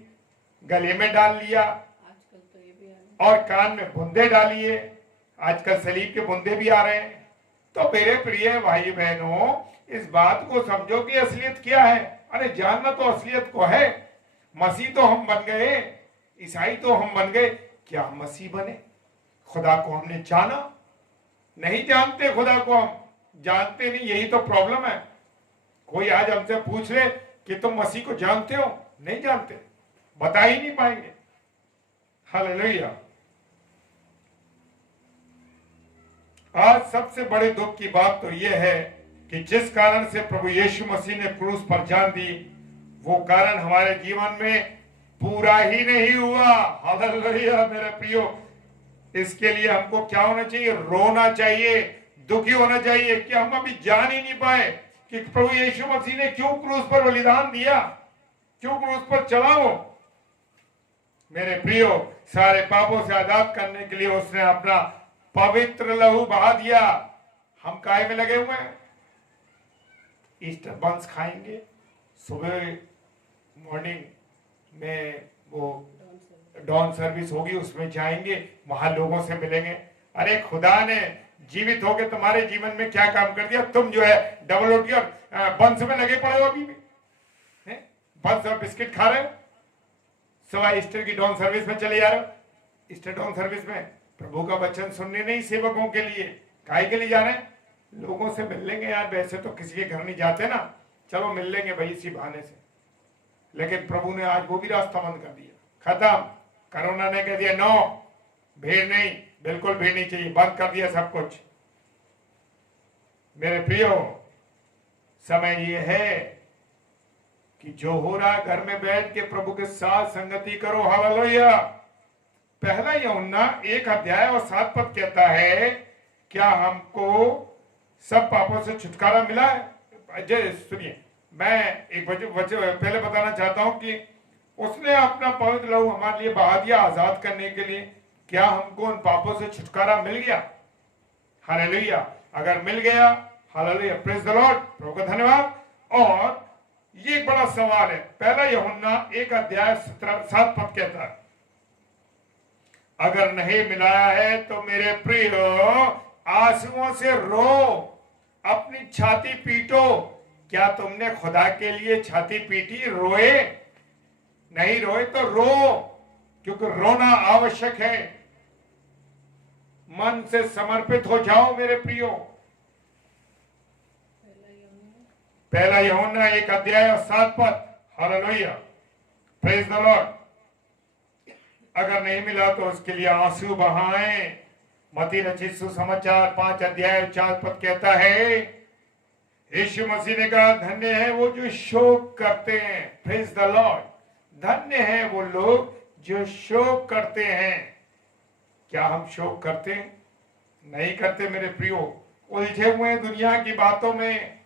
गले में डाल लिया, आजकल तो ये भी आ और कान में बुंदे डालिए। आजकल सलीब के बुंदे भी आ रहे हैं। तो मेरे प्रिय भाई बहनों, इस बात को समझो कि असलियत क्या है। अरे जानना तो असलियत को है। मसीह तो हम बन गए, ईसाई तो हम बन गए। क्या हम मसीह बने? खुदा को हमने जाना? नहीं जानते खुदा को, हम जानते नहीं, यही तो प्रॉब्लम है। कोई आज हमसे पूछ ले कि तुम मसीह को जानते हो? नहीं जानते, बता ही नहीं पाएंगे। हालेलुया। आज सबसे बड़े दुख की बात तो यह है कि जिस कारण से प्रभु यीशु मसीह ने क्रूस पर जान दी, वो कारण हमारे जीवन में पूरा ही नहीं हुआ। हालेलुया। मेरे प्रियो, इसके लिए हमको क्या होना चाहिए? रोना चाहिए, दुखी होना चाहिए कि हम अभी जान ही नहीं पाए कि प्रभु यीशु मसीह ने क्यों क्रूस पर बलिदान दिया, क्यों क्रूस पर चला। वो मेरे प्रियो, सारे पापों से आजाद करने के लिए उसने अपना पवित्र लहू बहा दिया। हम काय में लगे हुए हैं? ईस्टर बंस खाएंगे, सुबह मॉर्निंग में वो डॉन सर्विस होगी, उसमें जाएंगे, वहां लोगों से मिलेंगे। अरे खुदा ने जीवित होकर तुम्हारे जीवन में क्या काम कर दिया? तुम जो है डबल रोटी और बंस में लगे पड़े हो अभी भी, बंस और बिस्किट खा रहे हो, सवाई ईस्टर की डॉन सर्विस में चले जा रहे हो। ईस्टर डॉन सर्विस में प्रभु का वचन सुनने नहीं, सेवकों के लिए, काय के लिए जा रहे हैं? लोगों से मिल लेंगे यार, वैसे तो किसी के घर नहीं जाते ना, चलो मिल लेंगे भाई इसी बहाने से। लेकिन प्रभु ने आज वो भी रास्ता बंद कर दिया, खत्म। कोरोना ने कह दिया नो, भीड़ नहीं, बिल्कुल भीड़ नहीं चाहिए, बंद कर दिया सब कुछ। मेरे प्रियो, समय ये है कि जो हो रहा है घर में बैठ के प्रभु के साथ संगति करो। हालेलुया। पहला यूहन्ना 1 अध्याय और 7 पद कहता है, क्या हमको सब पापों से छुटकारा मिला है? जय सुनिए, मैं एक पहले बताना चाहता हूं कि उसने अपना पवित्र लहू हमारे लिए बहा दिया आजाद करने के लिए। क्या हमको उन पापों से छुटकारा मिल गया? हालेलुया। अगर मिल गया, हालेलुया, प्रेज द लॉर्ड, प्रभु का धन्यवाद। और ये एक बड़ा सवाल है। पहला यूहन्ना 1 अध्याय 7 पद कहता है, अगर नहीं मिलाया है तो मेरे प्रिय आंसुओं से रो, अपनी छाती पीटो। क्या तुमने खुदा के लिए छाती पीटी? रोए? नहीं रोए तो रो, क्योंकि रोना आवश्यक है। मन से समर्पित हो जाओ मेरे प्रियो। पहला यूहन्ना 1 अध्याय और 7 पद। Hallelujah, praise the Lord. अगर नहीं मिला तो उसके लिए आंसू बहाएं। मत्ती रचित सुसमाचार 5 अध्याय 4 पद कहता है, यीशु मसीह ने कहा, धन्य है वो जो शोक करते हैं। Praise the Lord. धन्य है वो लोग जो शोक करते हैं। क्या हम शोक करते हैं? नहीं करते मेरे प्रियो। उलझे हुए हैं दुनिया की बातों में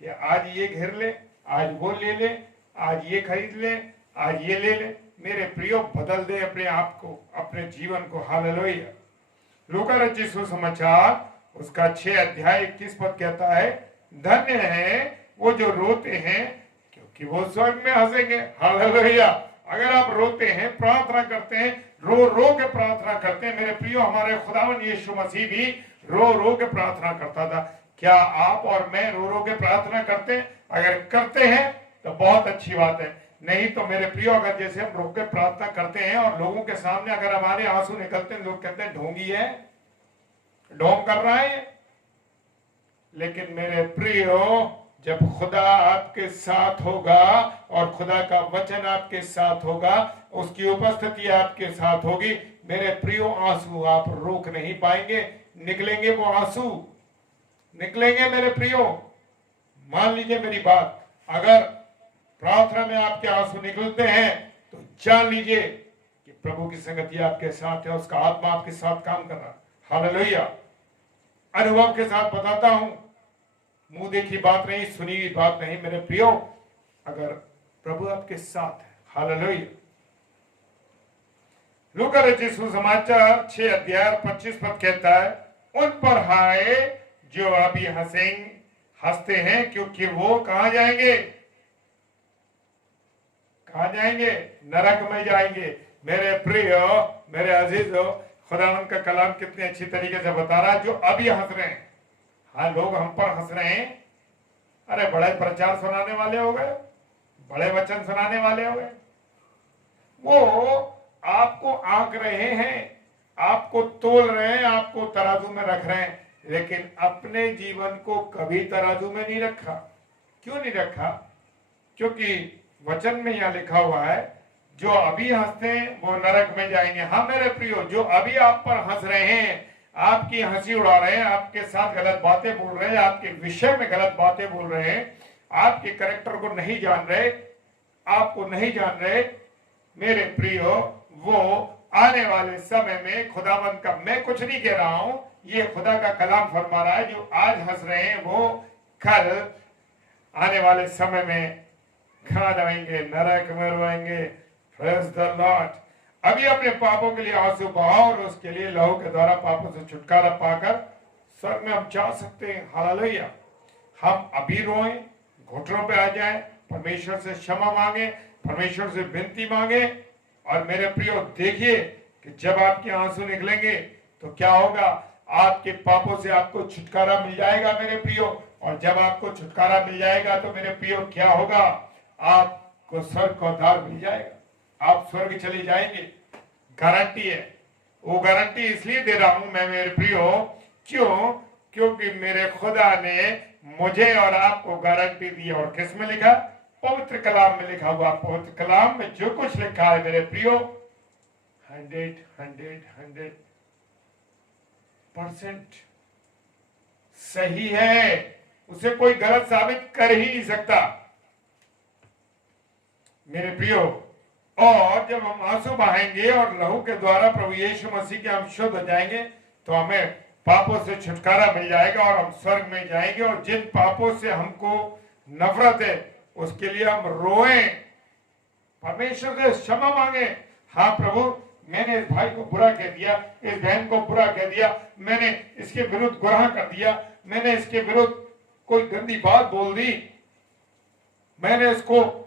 कि आज ये घेर ले, आज वो ले ले, आज ये खरीद ले, आज ये ले ले। मेरे प्रियो, बदल दे अपने आप को, अपने जीवन को। हालेलुया। लूका रचित सुसमाचार उसका 6 अध्याय 21 पद कहता है, धन्य है वो जो रोते हैं, क्योंकि वो स्वर्ग में हंसेंगे। हालेलुया। अगर आप रोते हैं, प्रार्थना करते हैं, रो रो के प्रार्थना करते हैं, मेरे प्रियो, हमारे खुदावन यीशु मसीह भी रो रो के प्रार्थना करता था। क्या आप और मैं रो रो के प्रार्थना करते हैं? अगर करते हैं तो बहुत अच्छी बात है। नहीं तो मेरे प्रियो, अगर जैसे हम रो के प्रार्थना करते हैं और लोगों के सामने अगर हमारे आंसू निकलते हैं, लोग कहते हैं ढोंगी है, ढोंग कर रहा है। लेकिन मेरे प्रियो, जब खुदा आपके साथ होगा और खुदा का वचन आपके साथ होगा, उसकी उपस्थिति आपके साथ होगी, मेरे प्रियो, आंसू आप रोक नहीं पाएंगे। निकलेंगे वो आंसू, निकलेंगे मेरे प्रियो। मान लीजिए मेरी बात, अगर प्रार्थना में आपके आंसू निकलते हैं तो जान लीजिए कि प्रभु की संगति आपके साथ है, उसका आत्मा आपके साथ काम कर रहा है। हालेलुया। अनुभव के साथ बताता हूं, मुंह देखी बात नहीं, सुनी बात नहीं मेरे प्रियो। अगर प्रभु आपके साथ है, हालेलुया। लूका रचित सुसमाचार 6 अध्याय 25 पद कहता है, उन पर हाय जो अभी हंसते हैं, क्योंकि वो कहां जाएंगे? कहां जाएंगे? नरक में जाएंगे। मेरे प्रियो, मेरे अजीजों, खुदावंद का कलाम कितने अच्छी तरीके से बता रहा है, जो अभी हंस रहे हैं। हाँ, लोग हम पर हंस रहे हैं, अरे बड़े प्रचार सुनाने वाले हो गए, बड़े वचन सुनाने वाले हो गए। वो आपको आंक रहे हैं, आपको तोल रहे हैं, आपको तराजू में रख रहे हैं, लेकिन अपने जीवन को कभी तराजू में नहीं रखा। क्यों नहीं रखा? क्योंकि वचन में यह लिखा हुआ है, जो अभी हंसते हैं वो नरक में जाएंगे। हाँ मेरे प्रियो, जो अभी आप पर हंस रहे हैं, आपकी हंसी उड़ा रहे हैं, आपके साथ गलत बातें बोल रहे हैं, आपके विषय में गलत बातें बोल रहे हैं, आपके कैरेक्टर को नहीं जान रहे, आपको नहीं जान रहे, मेरे प्रियो, वो आने वाले समय में खुदावंद का, मैं कुछ नहीं कह रहा हूं, ये खुदा का कलाम फरमा रहा है, जो आज हंस रहे हैं वो कल आने वाले समय में खा जाएंगे, नरक में रोएंगे। Praise the Lord. अभी अपने पापों के लिए आंसू बहाओ और उसके लिए लहू के द्वारा पापों से छुटकारा पाकर स्वर्ग में हम जा सकते हैं। हालेलुया। हम अभी रोएं, घुटनों पे आ जाएं, परमेश्वर से क्षमा मांगे, परमेश्वर से विनती मांगे। और मेरे प्रियो, देखिए कि जब आपके आंसू निकलेंगे तो क्या होगा? आपके पापों से आपको छुटकारा मिल जाएगा मेरे प्रियो। और जब आपको छुटकारा मिल जाएगा तो मेरे प्रियो क्या होगा? आपको स्वर्ग का उद्धार मिल जाएगा, आप स्वर्ग चले जाएंगे। गारंटी है। वो गारंटी इसलिए दे रहा हूं मैं मेरे प्रियो, क्यों? क्योंकि मेरे खुदा ने मुझे और आपको गारंटी दी। और किस में लिखा? पवित्र कलाम में लिखा हुआ। पवित्र कलाम में जो कुछ लिखा है मेरे प्रियो, 100% सही है। उसे कोई गलत साबित कर ही नहीं सकता। मेरे प्रियो, और जब हम आंसू बहाएंगे और लहू के द्वारा प्रभु यीशु मसीह के हम शुद्ध हो जाएंगे तो हमें पापों से छुटकारा मिल जाएगा और हम स्वर्ग में जाएंगे। और जिन पापों से हमको नफरत है उसके लिए हम रोएं, परमेश्वर से क्षमा मांगे। हाँ प्रभु, मैंने इस भाई को बुरा कह दिया, इस बहन को बुरा कह दिया, मैंने इसके विरुद्ध गुनाह कर दिया, मैंने इसके विरुद्ध कोई गंदी बात बोल दी, मैंने इसको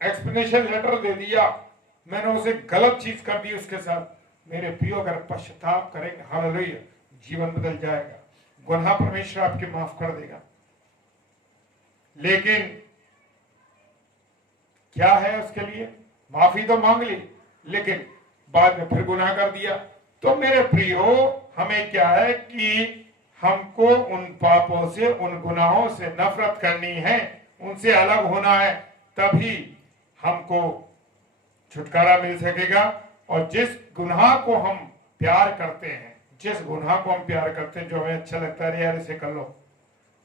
एक्सप्लेनेशन लेटर दे दिया, मैंने उसे गलत चीज कर दी उसके साथ। मेरे प्रियो, अगर पश्चाताप करेंगे, हालेलुया, जीवन बदल जाएगा, गुनाह परमेश्वर आपके माफ कर देगा। लेकिन क्या है उसके लिए? माफी तो मांग ली, लेकिन बाद में फिर गुनाह कर दिया। तो मेरे प्रियो, हमें क्या है कि हमको उन पापों से, उन गुनाहों से नफरत करनी है, उनसे अलग होना है, तभी हमको छुटकारा मिल सकेगा। और जिस गुनाह को हम प्यार करते हैं, जिस गुनाह को हम प्यार करते हैं, जो हमें अच्छा लगता है, यार इसे कर लो,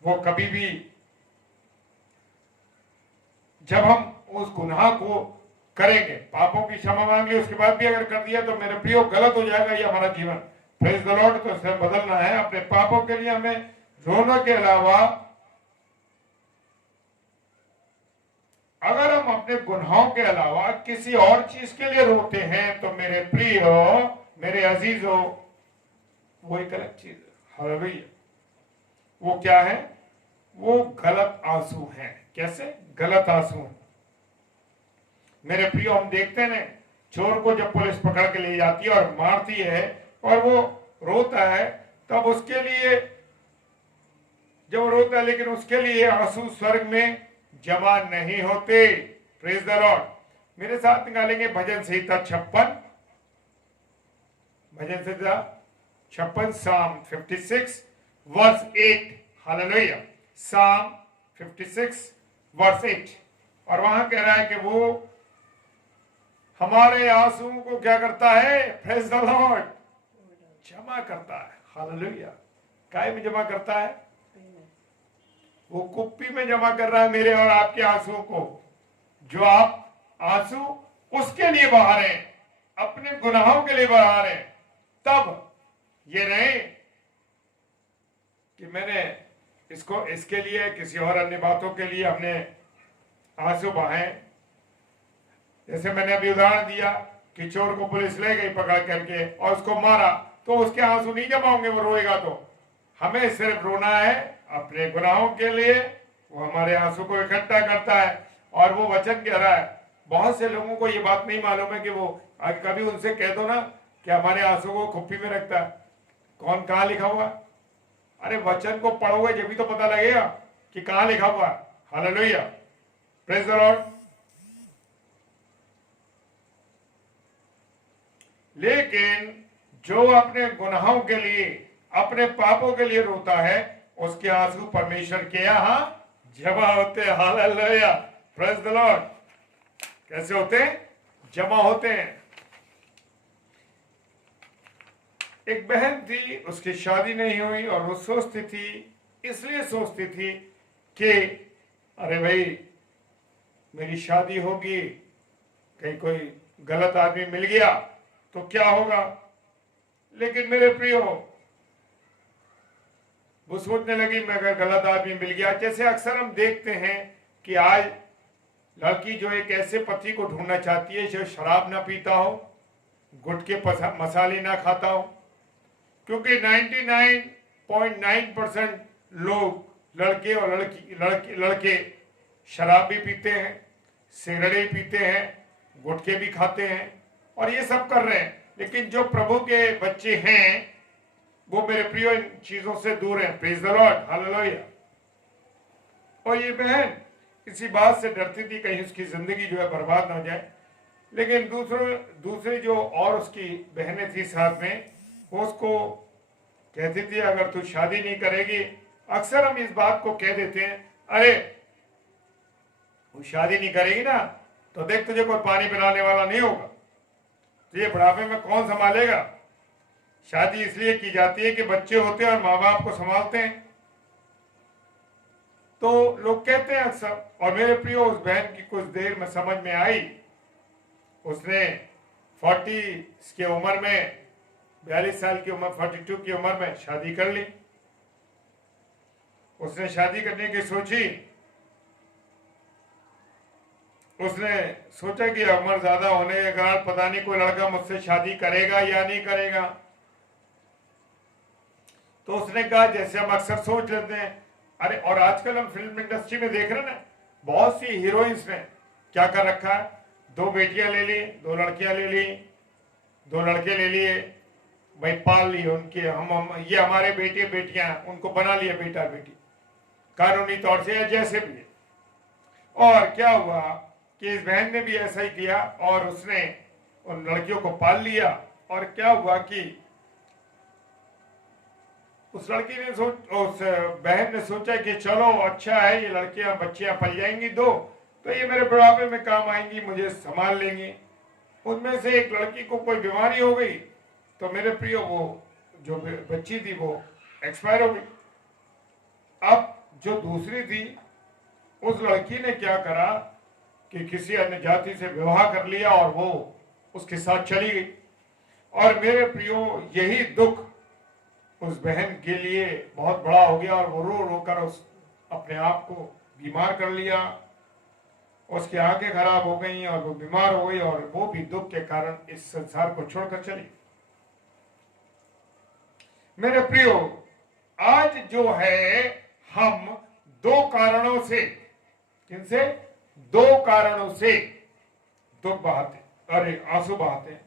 वो कभी भी, जब हम उस गुनाह को करेंगे, पापों की क्षमा मांग ली, उसके बाद भी अगर कर दिया तो मेरे प्रियो गलत हो जाएगा ये हमारा जीवन। Praise the Lord. तो इसे बदलना है। अपने पापों के लिए हमें रोने के अलावा, अगर हम अपने गुनाहों के अलावा किसी और चीज के लिए रोते हैं तो मेरे प्रियो, मेरे अजीजों, वो एक अलग चीज है। हालेलुया। वो क्या है? वो गलत आंसू हैं। कैसे गलत आंसू? मेरे प्रियो, हम देखते हैं ना, चोर को जब पुलिस पकड़ के ले जाती है और मारती है और वो रोता है, तब उसके लिए, जब वो रोता है, लेकिन उसके लिए आंसू स्वर्ग में जमा नहीं होते। Praise the Lord. मेरे साथ निकालेंगे भजन संहिता 56, भजन संहिता 56, साम 56 वर्स 8। हालेलुया। साम 56 वर्स 8। और वहां कह रहा है कि वो हमारे आंसुओं को क्या करता है? प्रेज द लॉर्ड, जमा करता है। हालेलुया। काय में जमा करता है? वो कुप्पी में जमा कर रहा है मेरे और आपके आंसुओं को। जो आप आंसू उसके लिए बहा रहे हैं, अपने गुनाहों के लिए बहा रहे हैं, तब ये नहीं कि मैंने इसको इसके लिए, किसी और अन्य बातों के लिए हमने आंसू बहाए। जैसे मैंने अभी उदाहरण दिया कि चोर को पुलिस ले गई पकड़ करके और उसको मारा, तो उसके आंसू नहीं जमा होंगे, वो रोएगा। तो हमें सिर्फ रोना है अपने गुनाहों के लिए। वो हमारे आंसू को इकट्ठा करता है। और वो वचन कह रहा है, बहुत से लोगों को ये बात नहीं मालूम है कि वो, आज कभी उनसे कह दो ना कि हमारे आंसू को कुप्पी में रखता है, कौन कहाँ लिखा हुआ? अरे वचन को पढ़ोगे जब भी तो पता लगेगा कि कहाँ लिखा हुआ है। हालेलुया। Praise the Lord. लेकिन जो अपने गुनाहों के लिए, अपने पापों के लिए रोता है, उसके आंसू परमेश्वर के यहां जमा होते हैं। हालेलुया। Praise the Lord. कैसे होते हैं? जमा होते हैं। एक बहन थी, उसकी शादी नहीं हुई और वो सोचती थी, इसलिए सोचती थी कि अरे भाई मेरी शादी होगी, कहीं कोई गलत आदमी मिल गया तो क्या होगा। लेकिन मेरे प्रियो, वो सोचने लगी मैं अगर गलत आदमी मिल गया, जैसे अक्सर हम देखते हैं कि आज लड़की जो एक ऐसे पति को ढूंढना चाहती है जो शराब ना पीता हो, गुटखे मसाले ना खाता हो, क्योंकि 99.9% लोग, लड़के और लड़के शराब भी पीते हैं, सिगरेट भी पीते हैं, गुटखे भी खाते हैं और ये सब कर रहे हैं। लेकिन जो प्रभु के बच्चे हैं वो मेरे प्रियो इन चीजों से दूर हैं। Praise the Lord. हालेलुया। और ये बहन इसी बात से डरती थी कहीं उसकी जिंदगी जो है बर्बाद ना हो जाए। लेकिन दूसरी जो और उसकी बहनें थी साथ में, वो उसको कहती थी अगर तू शादी नहीं करेगी, अक्सर हम इस बात को कह देते हैं, अरे वो शादी नहीं करेगी ना तो देख तुझे कोई पानी पिलाने वाला नहीं होगा, तुझे बुढ़ापे में कौन संभालेगा। शादी इसलिए की जाती है कि बच्चे होते हैं और माँ बाप को संभालते हैं। तो लोग कहते हैं अक्सर, और मेरे प्रियो उस बहन की कुछ देर में समझ में आई, उसने 40 की उम्र में, 42 साल की उम्र, 42 की उम्र में शादी कर ली। उसने शादी करने की सोची, उसने सोचा कि उम्र ज्यादा होने के कारण पता नहीं कोई लड़का मुझसे शादी करेगा या नहीं करेगा। तो उसने कहा, जैसे हम अक्सर सोच लेते हैं, अरे और आजकल हम फिल्म इंडस्ट्री में देख रहे हैं ना, बहुत सी हीरोइंस ने क्या कर रखा है, 2 बेटियां ले ली, 2 लड़कियां ले ली, 2 लड़के ले लिए, भाई पाल लिए उनके, हम ये हमारे बेटे बेटियां, उनको बना लिया बेटा बेटी कानूनी तौर से या जैसे भी। और क्या हुआ कि इस बहन ने भी ऐसा ही किया और उसने उन लड़कियों को पाल लिया। और क्या हुआ कि उस लड़की ने उस बहन ने सोचा कि चलो अच्छा है, ये लड़कियां बच्चियां पल जाएंगी 2, तो ये मेरे बुढ़ापे में काम आएंगी, मुझे संभाल लेंगी। उनमें से एक लड़की को कोई बीमारी हो गई, तो मेरे प्रियो वो जो बच्ची थी वो एक्सपायर हो गई। अब जो दूसरी थी, उस लड़की ने क्या करा कि किसी अन्य जाति से विवाह कर लिया और वो उसके साथ चली गई। और मेरे प्रियो यही दुख उस बहन के लिए बहुत बड़ा हो गया और वो रो रो कर उस अपने आप को बीमार कर लिया, उसकी आंखें खराब हो गई और वो बीमार हो गई और वो भी दुख के कारण इस संसार को छोड़कर चली। मेरे प्रियो, आज जो है हम 2 कारणों से, किनसे? 2 कारणों से दुख बहाते, अरे आंसू बहाते।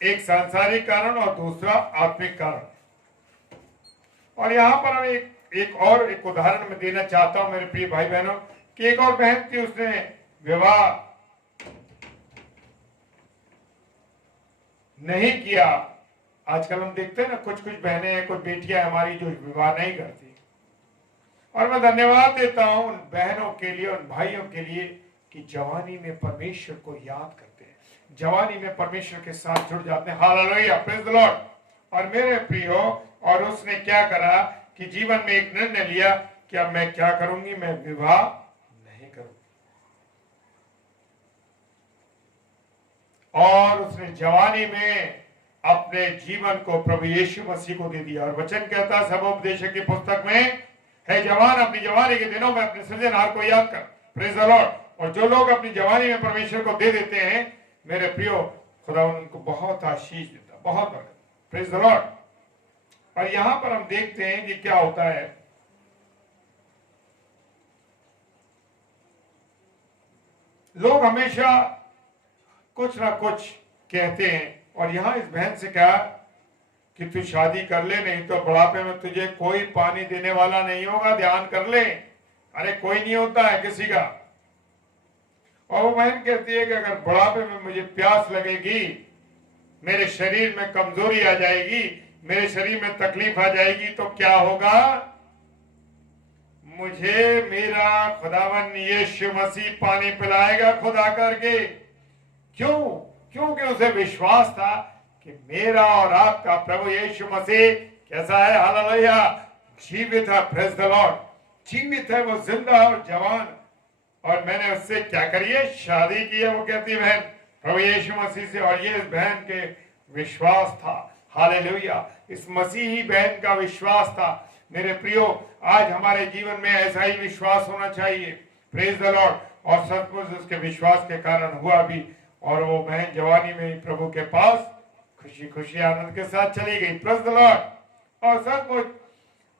एक सांसारिक कारण और दूसरा आत्मिक कारण। और यहां पर हम एक उदाहरण में देना चाहता हूं मेरे प्रिय भाई बहनों, कि एक और बहन थी, उसने विवाह नहीं किया। आजकल हम देखते हैं ना, कुछ बहनें हैं, कुछ बेटियां हमारी जो विवाह नहीं करती। और मैं धन्यवाद देता हूं उन बहनों के लिए, उन भाइयों के लिए कि जवानी में परमेश्वर को याद करते हैं, जवानी में परमेश्वर के साथ जुड़ जाते हैं। Hallelujah, praise the Lord. और मेरे प्रियो, और उसने क्या करा कि जीवन में एक निर्णय लिया कि अब मैं क्या करूंगी, मैं विवाह नहीं करूंगी। और उसने जवानी में अपने जीवन को प्रभु यीशु मसीह को दे दिया। और वचन कहता है सबोपदेशक की पुस्तक में, है जवान अपनी जवानी के दिनों में अपने सृजनहार को याद कर। Praise the Lord. और जो लोग अपनी जवानी में परमेश्वर को दे देते हैं, मेरे प्रियो, खुदा उनको बहुत आशीष देता, बहुत बरकत। Praise the Lord. और यहां पर हम देखते हैं कि क्या होता है, लोग हमेशा कुछ ना कुछ कहते हैं। और यहां इस बहन से कहा कि तू शादी कर ले, नहीं तो बुढ़ापे में तुझे कोई पानी देने वाला नहीं होगा, ध्यान कर ले। अरे कोई नहीं होता है किसी का। और वो बहन कहती है कि अगर बुढ़ापे में मुझे प्यास लगेगी, मेरे शरीर में कमजोरी आ जाएगी, मेरे शरीर में तकलीफ आ जाएगी, तो क्या होगा? मुझे मेरा खुदावन यीशु मसीह पानी पिलाएगा खुदा करके। क्यों? क्योंकि उसे विश्वास था कि मेरा और आपका प्रभु यीशु मसीह कैसा है? हालेलुया, जीवित है। Praise the Lord. जीवित है, वो जिंदा और जवान। और मैंने उससे क्या करी है? शादी की है। वो कहती है बहन प्रभु यीशु मसीह से। और ये इस बहन के विश्वास था। हालेलुया, इस मसीही बहन का विश्वास था। मेरे प्रियो, आज हमारे जीवन में ऐसा ही विश्वास होना चाहिए। Praise the Lord. और सचमुच उसके विश्वास के कारण हुआ भी। और वो बहन जवानी में ही प्रभु के पास खुशी खुशी आनंद के साथ चली गई। Praise the Lord. और सचमुच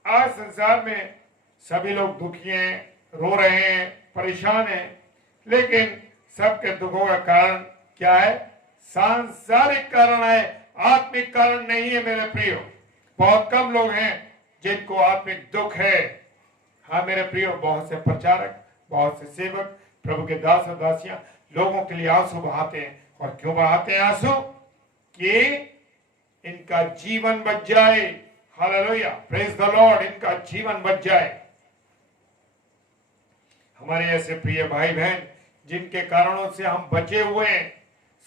आज संसार में सभी लोग दुखी हैं, रो रहे हैं, परेशान हैं, लेकिन सबके दुखों का कारण क्या है? सांसारिक कारण है, आत्मिक कारण नहीं है। मेरे प्रियो, बहुत कम लोग हैं जिनको आत्मिक दुख है। हाँ मेरे प्रियो, बहुत से प्रचारक, बहुत से सेवक, प्रभु के दास और दासियां लोगों के लिए आंसू बहाते हैं। और क्यों बहाते हैं आंसू? कि इनका जीवन बच जाए। Hallelujah, praise the Lord. इनका जीवन बच जाए। हमारे ऐसे प्रिय भाई बहन जिनके कारणों से हम बचे हुए हैं,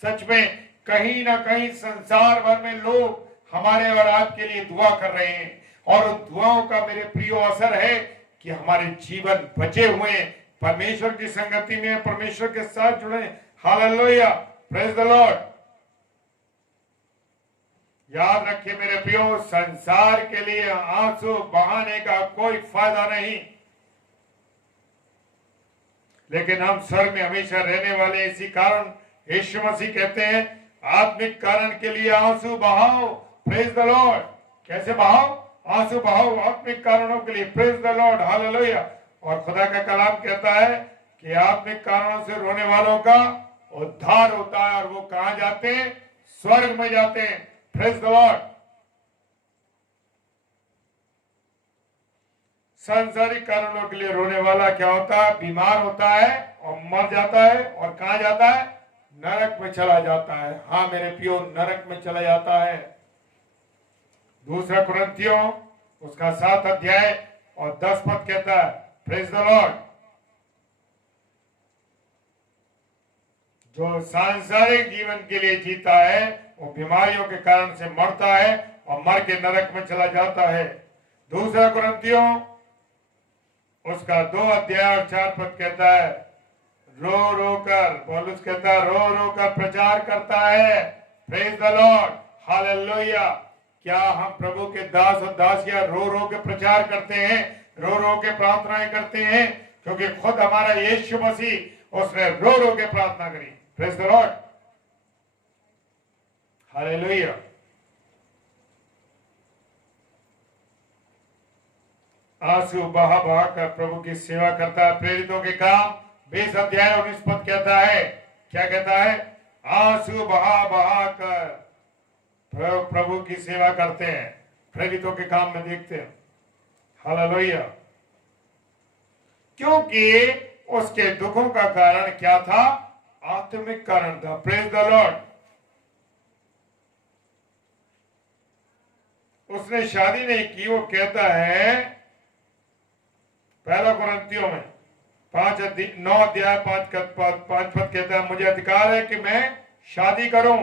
सच में कहीं ना कहीं संसार भर में लोग हमारे और आपके लिए दुआ कर रहे हैं। और उन दुआओं का मेरे प्रियो असर है कि हमारे जीवन बचे हुए हैं, परमेश्वर की संगति में, परमेश्वर के साथ जुड़े। Hallelujah, praise the Lord. याद रखिए मेरे प्रियो, संसार के लिए आंसू बहाने का कोई फायदा नहीं, लेकिन हम स्वर्ग में हमेशा रहने वाले। इसी कारण यीशु मसीह कहते हैं आत्मिक कारण के लिए आंसू बहाओ। Praise the Lord. कैसे बहाओ? आंसू बहाओ आत्मिक कारणों के लिए। Praise the Lord, hallelujah. और खुदा का कलाम कहता है कि आत्मिक कारणों से रोने वालों का उद्धार होता है, और वो कहां जाते हैं? स्वर्ग में जाते हैं। Praise the Lord. सांसारिक कारणों के लिए रोने वाला क्या होता है? बीमार होता है और मर जाता है, और कहां जाता है? नरक में चला जाता है। हाँ मेरे प्रियो, नरक में चला जाता है। दूसरा कुरिन्थियों उसका 7 अध्याय और 10 पद कहता है, प्रेज द लॉर्ड, जो सांसारिक जीवन के लिए जीता है वो बीमारियों के कारण से मरता है और मर के नरक में चला जाता है। दूसरा कुरिन्थियों उसका 2 अध्याय और 4 पद कहता है, रो रो कर, पौलुस कहता है रो रो कर प्रचार करता है। Praise the Lord, hallelujah. क्या हम प्रभु के दास और दासियां रो रो के प्रचार करते हैं, रो रो के प्रार्थनाएं करते हैं? क्योंकि खुद हमारा यीशु मसीह उसने रो रो के प्रार्थना करी। Praise the Lord, hallelujah. आंसू बहा बहा कर प्रभु की सेवा करता है। प्रेरितों के काम 20 अध्याय 19 पद कहता है, क्या कहता है? आंसू बहा बहा कर प्रभु की सेवा करते हैं। प्रेरितों के काम में देखते हैं, हालेलुया। क्योंकि उसके दुखों का कारण क्या था? आत्मिक कारण था। Praise the Lord. उसने शादी नहीं की। वो कहता है पहला कुरिन्थियों में 9 अध्याय 5 पद कहता है, मुझे अधिकार है कि मैं शादी करूं,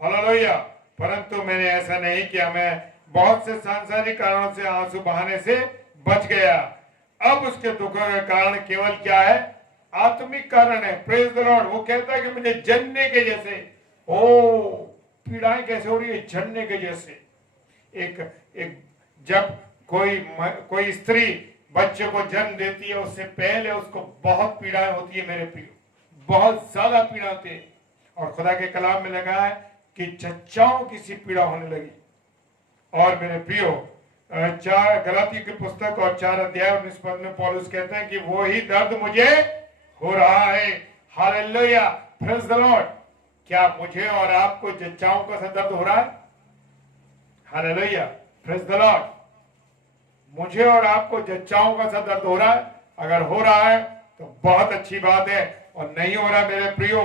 हालेलुया, परंतु मैंने ऐसा नहीं किया। मैं बहुत से सांसारिक कारणों से आंसू बहाने से बच गया। अब उसके दुखों का कारण केवल क्या है? आत्मिक कारण है। Praise the Lord. वो कहता है कि मुझे जनने के जैसे पीड़ाएं कैसे हो रही है? जनने के जैसे। एक जब कोई स्त्री बच्चे को जन्म देती है, उससे पहले उसको बहुत पीड़ाएं होती है मेरे प्रियो, बहुत ज्यादा पीड़ा होती है। और खुदा के कलाम में लगा है कि चच्चाओं की सी पीड़ा होने लगी। और मेरे प्रियो, 4 गलाती की पुस्तक और 4 अध्याय 19 पद में पौलुस कहते हैं कि वो ही दर्द मुझे हो रहा है। Hallelujah, praise the Lord. क्या मुझे और आपको जच्चाओं का सा दर्द हो रहा है? Hallelujah, praise the Lord. मुझे और आपको जच्चाओं का सा दर्द हो रहा है? अगर हो रहा है तो बहुत अच्छी बात है, और नहीं हो रहा मेरे प्रियो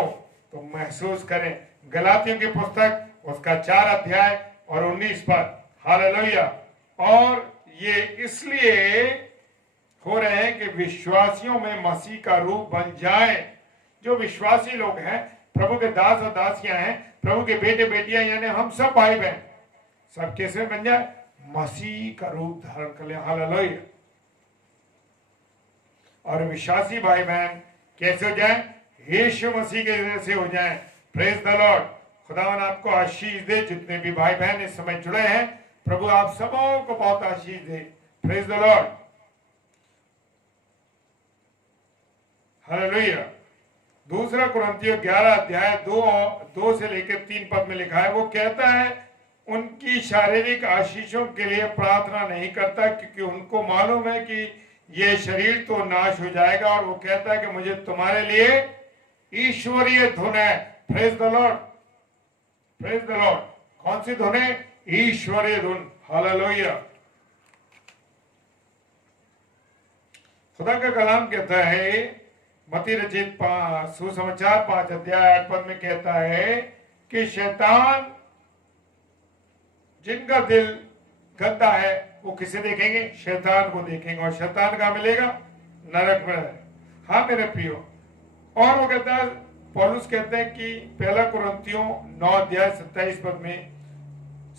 तो महसूस करें। गलातियों की पुस्तक उसका 4 अध्याय और 19 पद, हालेलुया। और ये इसलिए हो रहे हैं कि विश्वासियों में मसीह का रूप बन जाए। जो विश्वासी लोग हैं, प्रभु के दास और दासियां हैं, प्रभु के बेटे बेटियां, यानी हम सब भाई बहन, सब कैसे बन जाए? मसीह का रूप धारण कर ले। हालेलुया। और विश्वासी भाई बहन कैसे हो जाए? यीशु मसीह के जैसे हो जाए। Praise the Lord. खुदावन आपको आशीष दे। जितने भी भाई बहन इस समय जुड़े हैं, प्रभु आप सबों को बहुत आशीष दे। Praise the Lord, hallelujah. दूसरा कुरिन्थियों 11 अध्याय 2 से लेकर 3 पद में लिखा है, वो कहता है उनकी शारीरिक आशीषों के लिए प्रार्थना नहीं करता, क्योंकि उनको मालूम है कि ये शरीर तो नाश हो जाएगा। और वो कहता है कि मुझे तुम्हारे लिए ईश्वरीय धुन है। Praise the Lord, praise the Lord. कौन सी धुन है? ईश्वरीय धुन। हालेलुया। खुदा का कलाम कहता है, मत्ती रचित सुसमाचार 5 अध्याय 8 पद में कहता है कि शैतान, जिनका दिल गंदा है, वो किसे देखेंगे? शैतान को देखेंगे। और शैतान कहां मिलेगा? नरक में। हाँ मेरे प्रियो। और वो कहता है, पौलुस कहते हैं कि पहला कुरिन्थियों 9 अध्याय 27 पद में,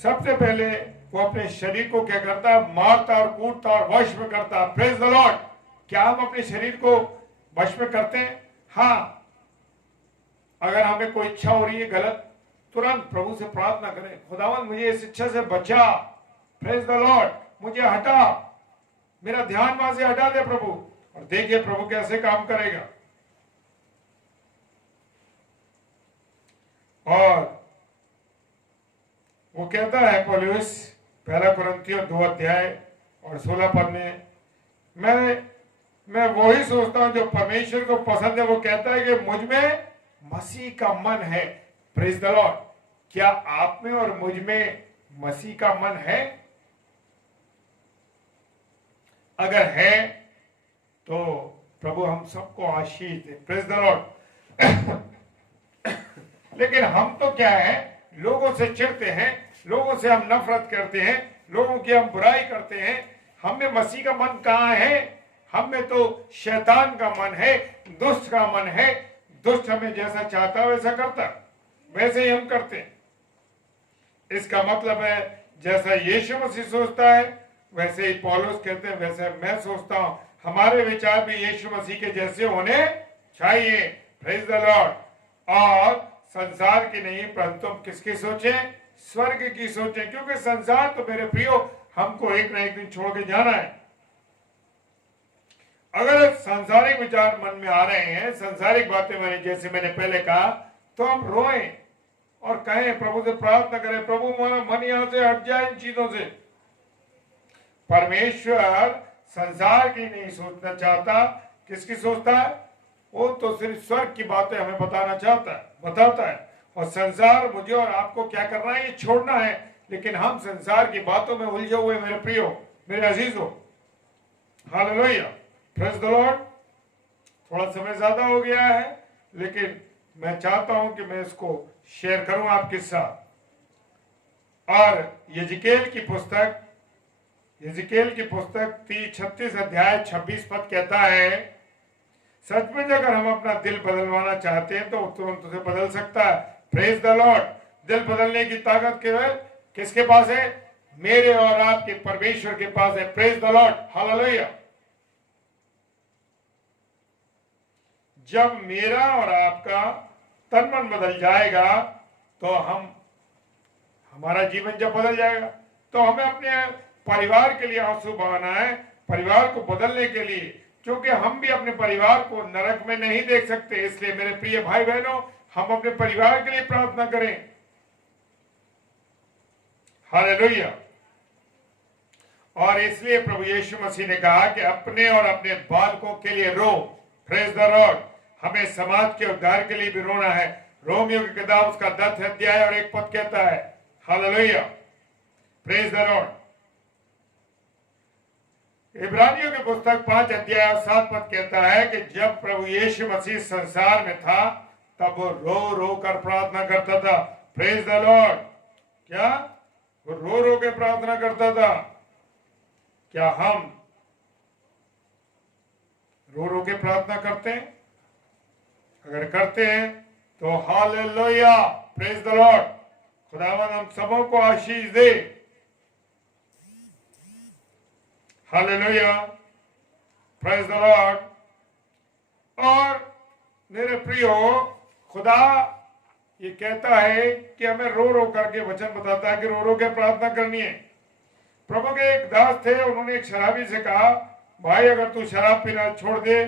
सबसे पहले वो अपने शरीर को क्या करता है, मारता और कूटता और वश में करता। Praise the Lord. क्या हम अपने शरीर को वश में करते हैं? हाँ, अगर हमें कोई इच्छा हो रही है गलत, तुरंत प्रभु से प्रार्थना करें, खुदावन मुझे इस इच्छा से बचा, प्रेज द लॉर्ड, मुझे हटा, मेरा ध्यान वहां से हटा दे प्रभु, और देखिए प्रभु कैसे काम करेगा। और वो कहता है पौलुस, पहला कुरिन्थियों 2 अध्याय और 16 पद में, मैं वही सोचता हूं जो परमेश्वर को पसंद है। वो कहता है कि मुझ में मसीह का मन है। Praise the Lord. क्या आप में और मुझ में मसीह का मन है? अगर है तो प्रभु हम सबको आशीष दे। Praise the Lord. लेकिन हम तो क्या है, लोगों से चिढ़ते हैं, लोगों से हम नफरत करते हैं, लोगों की हम बुराई करते हैं। हम में मसीह का मन कहां है? हम में तो शैतान का मन है, दुष्ट का मन है। दुष्ट हमें जैसा चाहता है वैसा करता, वैसे ही हम करते हैं। इसका मतलब है जैसा यीशु मसीह सोचता है वैसे ही पौलुस कहते हैं वैसे मैं सोचता हूं। हमारे विचार भी यीशु मसीह के जैसे होने चाहिए। Praise the Lord. और संसार की नहीं, परंतु हम किसकी सोचें? स्वर्ग की सोचें। क्योंकि संसार तो मेरे प्रियो हमको एक न एक दिन छोड़ के जाना है। अगर सांसारिक विचार मन में आ रहे हैं, सांसारिक बातें जैसे मैंने पहले कहा, तो हम रोएं और कहें, प्रभु से प्रार्थना करें, प्रभु हमारा मन यहां से हट जाए इन चीजों से। परमेश्वर संसार की नहीं सोचना चाहता। किसकी सोचता है? वो तो सिर्फ स्वर्ग की बातें हमें बताता है। और संसार मुझे और आपको क्या करना है? ये छोड़ना है। लेकिन हम संसार की बातों में उलझे हुए मेरे प्रियो, मेरे अजीजों, हालेलुया, प्रेज द लॉर्ड। थोड़ा समय ज्यादा हो गया है, लेकिन मैं चाहता हूं कि मैं इसको शेयर करूं आपके साथ। और यिजकेल की पुस्तक 36 अध्याय 26 पद कहता है, सचमुच अगर हम अपना दिल बदलवाना चाहते हैं तो तुरंत उसे बदल सकता है। Praise the Lord. दिल बदलने की ताकत केवल किसके पास है? मेरे और आपके परमेश्वर के पास है। Praise the Lord, hallelujah. जब मेरा और आपका तन मन बदल जाएगा तो हमारा जीवन जब बदल जाएगा तो हमें अपने परिवार के लिए आंसू बहाना है, परिवार को बदलने के लिए। क्योंकि हम भी अपने परिवार को नरक में नहीं देख सकते। इसलिए मेरे प्रिय भाई बहनों, हम अपने परिवार के लिए प्रार्थना करें। हालेलुया। और इसलिए प्रभु यीशु मसीह ने कहा कि अपने और अपने बालकों के लिए रो। Praise the Lord. हमें समाज के उद्धार के लिए भी रोना है। रोमियो की किताब उसका 10 अध्याय और 1 पद कहता है, हालेलुया, प्रेज द लॉर्ड। इब्रानियों की पुस्तक 5 अध्याय और 7 पद कहता है कि जब प्रभु यीशु मसीह संसार में था तब वो रो रो कर प्रार्थना करता था। Praise the Lord. क्या? वो रो रो के प्रार्थना करता था। क्या हम रो रो के प्रार्थना करते हैं? अगर करते हैं तो हालेलुया, प्रेज द लॉर्ड। खुदावंद हम सबों को आशीष दे। Hallelujah, praise the Lord. और मेरे प्रियो, खुदा ये कहता है कि हमें रो रो करके वचन बताता है कि रो रो के प्रार्थना करनी है। प्रभु के एक दास थे, उन्होंने एक शराबी से कहा, भाई अगर तू शराब पीना छोड़ दे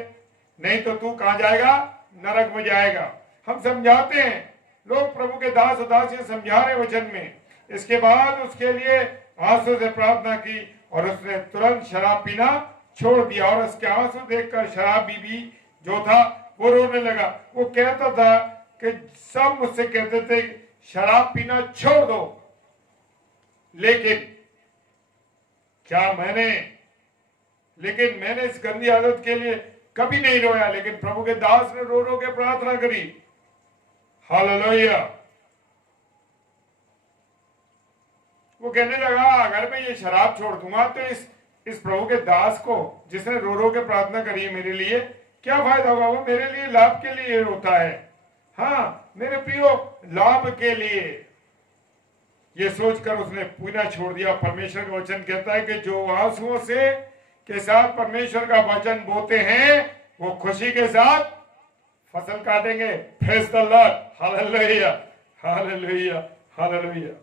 नहीं तो तू कहां जाएगा? नरक में जाएगा। हम समझाते हैं, लोग प्रभु के दास और दासियां समझा रहे वचन में। इसके बाद उसके लिए आंसू से प्रार्थना की और उसने तुरंत शराब पीना छोड़ दिया। और उसके आंसू देखकर शराबी भी जो था वो रोने लगा। वो कहता था कि सब मुझसे कहते थे शराब पीना छोड़ दो, लेकिन मैंने इस गंदी आदत के लिए कभी नहीं रोया। लेकिन प्रभु के दास ने रो रो के प्रार्थना करी। हालेलुया। वो कहने लगा, अगर मैं ये शराब छोड़ दूंगा तो इस प्रभु के दास को, जिसने रो रो के प्रार्थना करी है मेरे लिए, क्या फायदा होगा? वो मेरे लिए लाभ के लिए रोता है। हाँ मेरे प्रियो, लाभ के लिए। ये सोचकर उसने पीना छोड़ दिया। परमेश्वर का वचन कहता है कि जो आंसुओं से के साथ परमेश्वर का वचन बोते हैं वो खुशी के साथ फसल काटेंगे। Praise the Lord, hallelujah, hallelujah, hallelujah.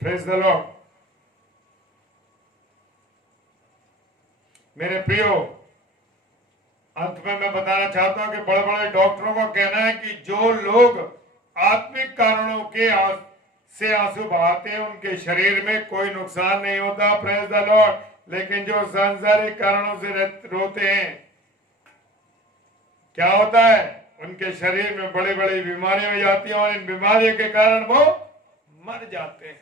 Praise the Lord. मेरे प्रियो, अंत में मैं बताना चाहता हूं कि बड़े बड़े डॉक्टरों का कहना है कि जो लोग आत्मिक कारणों के से आंसू बहाते हैं उनके शरीर में कोई नुकसान नहीं होता। Praise the Lord. लेकिन जो सांसारिक कारणों से रोते हैं, क्या होता है? उनके शरीर में बड़ी बड़ी बीमारियां हो जाती हैं और इन बीमारियों के कारण वो मर जाते हैं।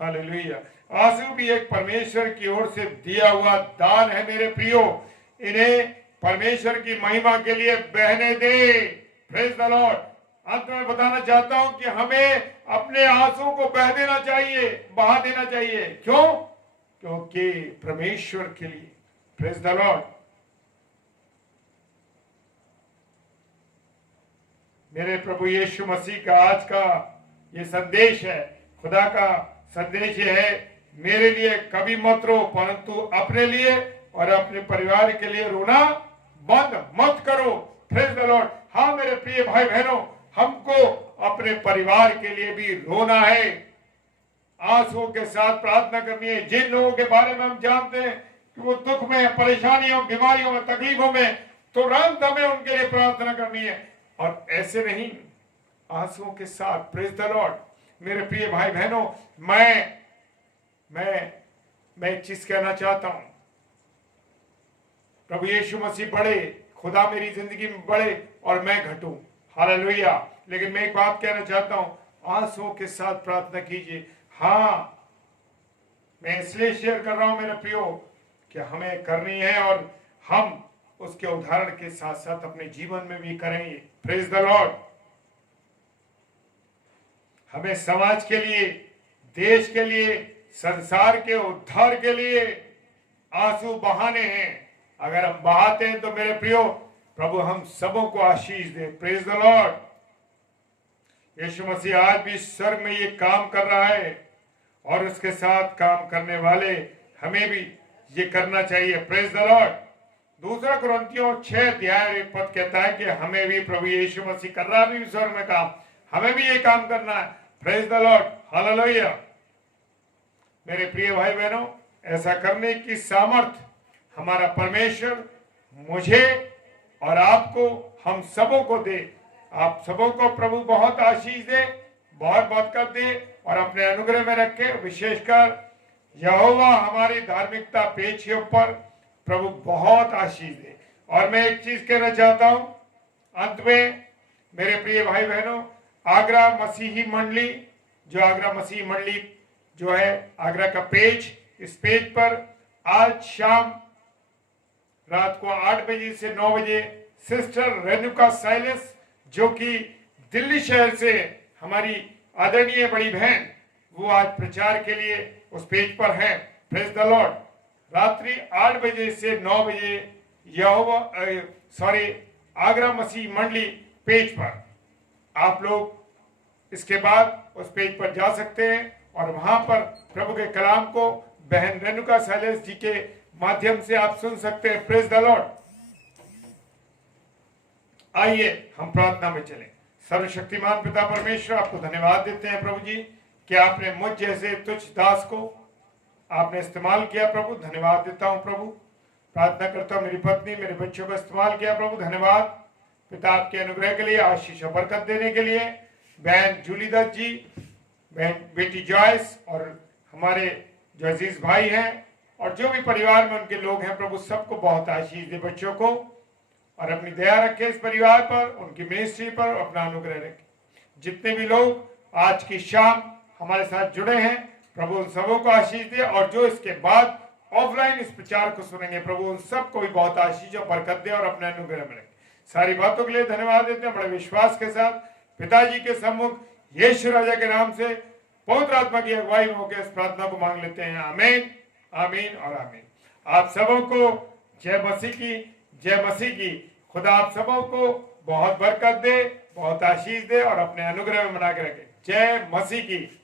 हालेलुया। आंसू भी एक परमेश्वर की ओर से दिया हुआ दान है मेरे प्रियो। इन्हें परमेश्वर की महिमा के लिए बहने दे। Praise the Lord. अंत में बताना चाहता हूं कि हमें अपने आंसू को बहा देना चाहिए। क्यों? क्योंकि परमेश्वर के लिए। Praise the Lord. मेरे प्रभु यीशु मसीह का आज का ये संदेश है, खुदा का संदेश ये है, मेरे लिए कभी मत रो, परंतु अपने लिए और अपने परिवार के लिए रोना बंद मत करो। Praise the Lord. हाँ मेरे प्रिय भाई बहनों, हमको अपने परिवार के लिए भी रोना है, आंसुओं के साथ प्रार्थना करनी है। जिन लोगों के बारे में हम जानते हैं कि वो दुख में, परेशानियों, बीमारियों में, तकलीफों में, तुरंत हमें उनके लिए प्रार्थना करनी है और ऐसे नहीं, आंसुओं के साथ। Praise the Lord. मेरे प्रिय भाई बहनों, मैं एक चीज कहना चाहता हूं। प्रभु यीशु मसीह बढ़े, खुदा मेरी जिंदगी में बढ़े और मैं घटूं। हालेलुया। लेकिन मैं एक बात कहना चाहता हूं, आंसुओं के साथ प्रार्थना कीजिए। हाँ, मैं इसलिए शेयर कर रहा हूं मेरे प्रियो कि हमें करनी है और हम उसके उदाहरण के साथ साथ अपने जीवन में भी करेंगे। Praise the Lord. हमें समाज के लिए, देश के लिए, संसार के उद्धार के लिए आंसू बहाने हैं। अगर हम बहाते हैं तो मेरे प्रियो, प्रभु हम सबों को आशीष दे। Praise the Lord. Yeshu Masih आज भी स्वर्ग में ये काम कर रहा है और उसके साथ काम करने वाले हमें भी ये करना चाहिए। Praise the Lord. दूसरा कुरिन्थियों 6:1 कहता है कि हमें भी, प्रभु यीशु मसीह कर रहा है भी स्वर्ग में काम, हमें भी ये काम करना है। Praise the Lord, hallelujah. मेरे प्रिय भाई बहनों, ऐसा करने की सामर्थ्य हमारा परमेश्वर मुझे और आपको, हम सबों को दे। आप सबों को प्रभु बहुत आशीष दे, बहुत बरकत दे और अपने अनुग्रह में रखे। विशेषकर यहोवा हमारी धार्मिकता पेज के ऊपर प्रभु बहुत आशीष दे। और मैं एक चीज कहना चाहता हूं अंत में, मेरे प्रिय भाई बहनों, आगरा मसीही मंडली, जो आगरा मसीही मंडली जो है आगरा का पेज, इस पेज पर आज शाम रात को 8 बजे से 9 बजे सिस्टर रेणुका साइलेस, जो कि दिल्ली शहर से हमारी आदरणीय बड़ी बहन, वो आज प्रचार के लिए उस पेज पर है। Praise the Lord. रात्रि 8 बजे से 9 बजे आगरा मसीह मंडली पेज पर आप लोग इसके बाद उस पेज पर जा सकते हैं और वहां पर प्रभु के कलाम को बहन रेणुका साइलेस जी के माध्यम से आप सुन सकते हैं। Praise the Lord. आइए हम प्रार्थना में चलें। सर्वशक्तिमान पिता परमेश्वर, आपको धन्यवाद देते हैं प्रभु जी कि आपने मुझ जैसे तुच्छ दास को आपने इस्तेमाल किया। प्रभु धन्यवाद देता हूं प्रभु। प्रार्थना करता हूं मेरी पत्नी, मेरे बच्चों को इस्तेमाल किया। प्रभु धन्यवाद पिता, आपके अनुग्रह के लिए, आशीष और बरकत देने के लिए। बहन जूली दत्त जी, बहन बेटी जॉयस और हमारे जो अजीज भाई हैं और जो भी परिवार में उनके लोग हैं, प्रभु सबको बहुत आशीष दे, बच्चों को, और अपनी दया रखे इस परिवार पर, उनकी मिनिस्ट्री पर अपना अनुग्रह रखे। जितने भी लोग आज की शाम हमारे साथ जुड़े हैं, प्रभु उन सबों को आशीष दे, और जो इसके बाद ऑफलाइन इस प्रचार को सुनेंगे, प्रभु उन सबको भी बहुत आशीष और बरकत दे और अपने अनुग्रह में रखे। सारी बातों के लिए धन्यवाद देते हैं बड़े विश्वास के साथ पिताजी के सम्मुख यीशु राजा के नाम से पवित्र आत्मा की अगुवाई में होकर इस प्रार्थना को मांग लेते हैं। आमीन, आमीन और आमीन। आप सबों को जय मसीह की, जय मसीह की। खुदा आप सबों को बहुत बरकत दे, बहुत आशीष दे और अपने अनुग्रह में बना के रखे। जय मसीह की।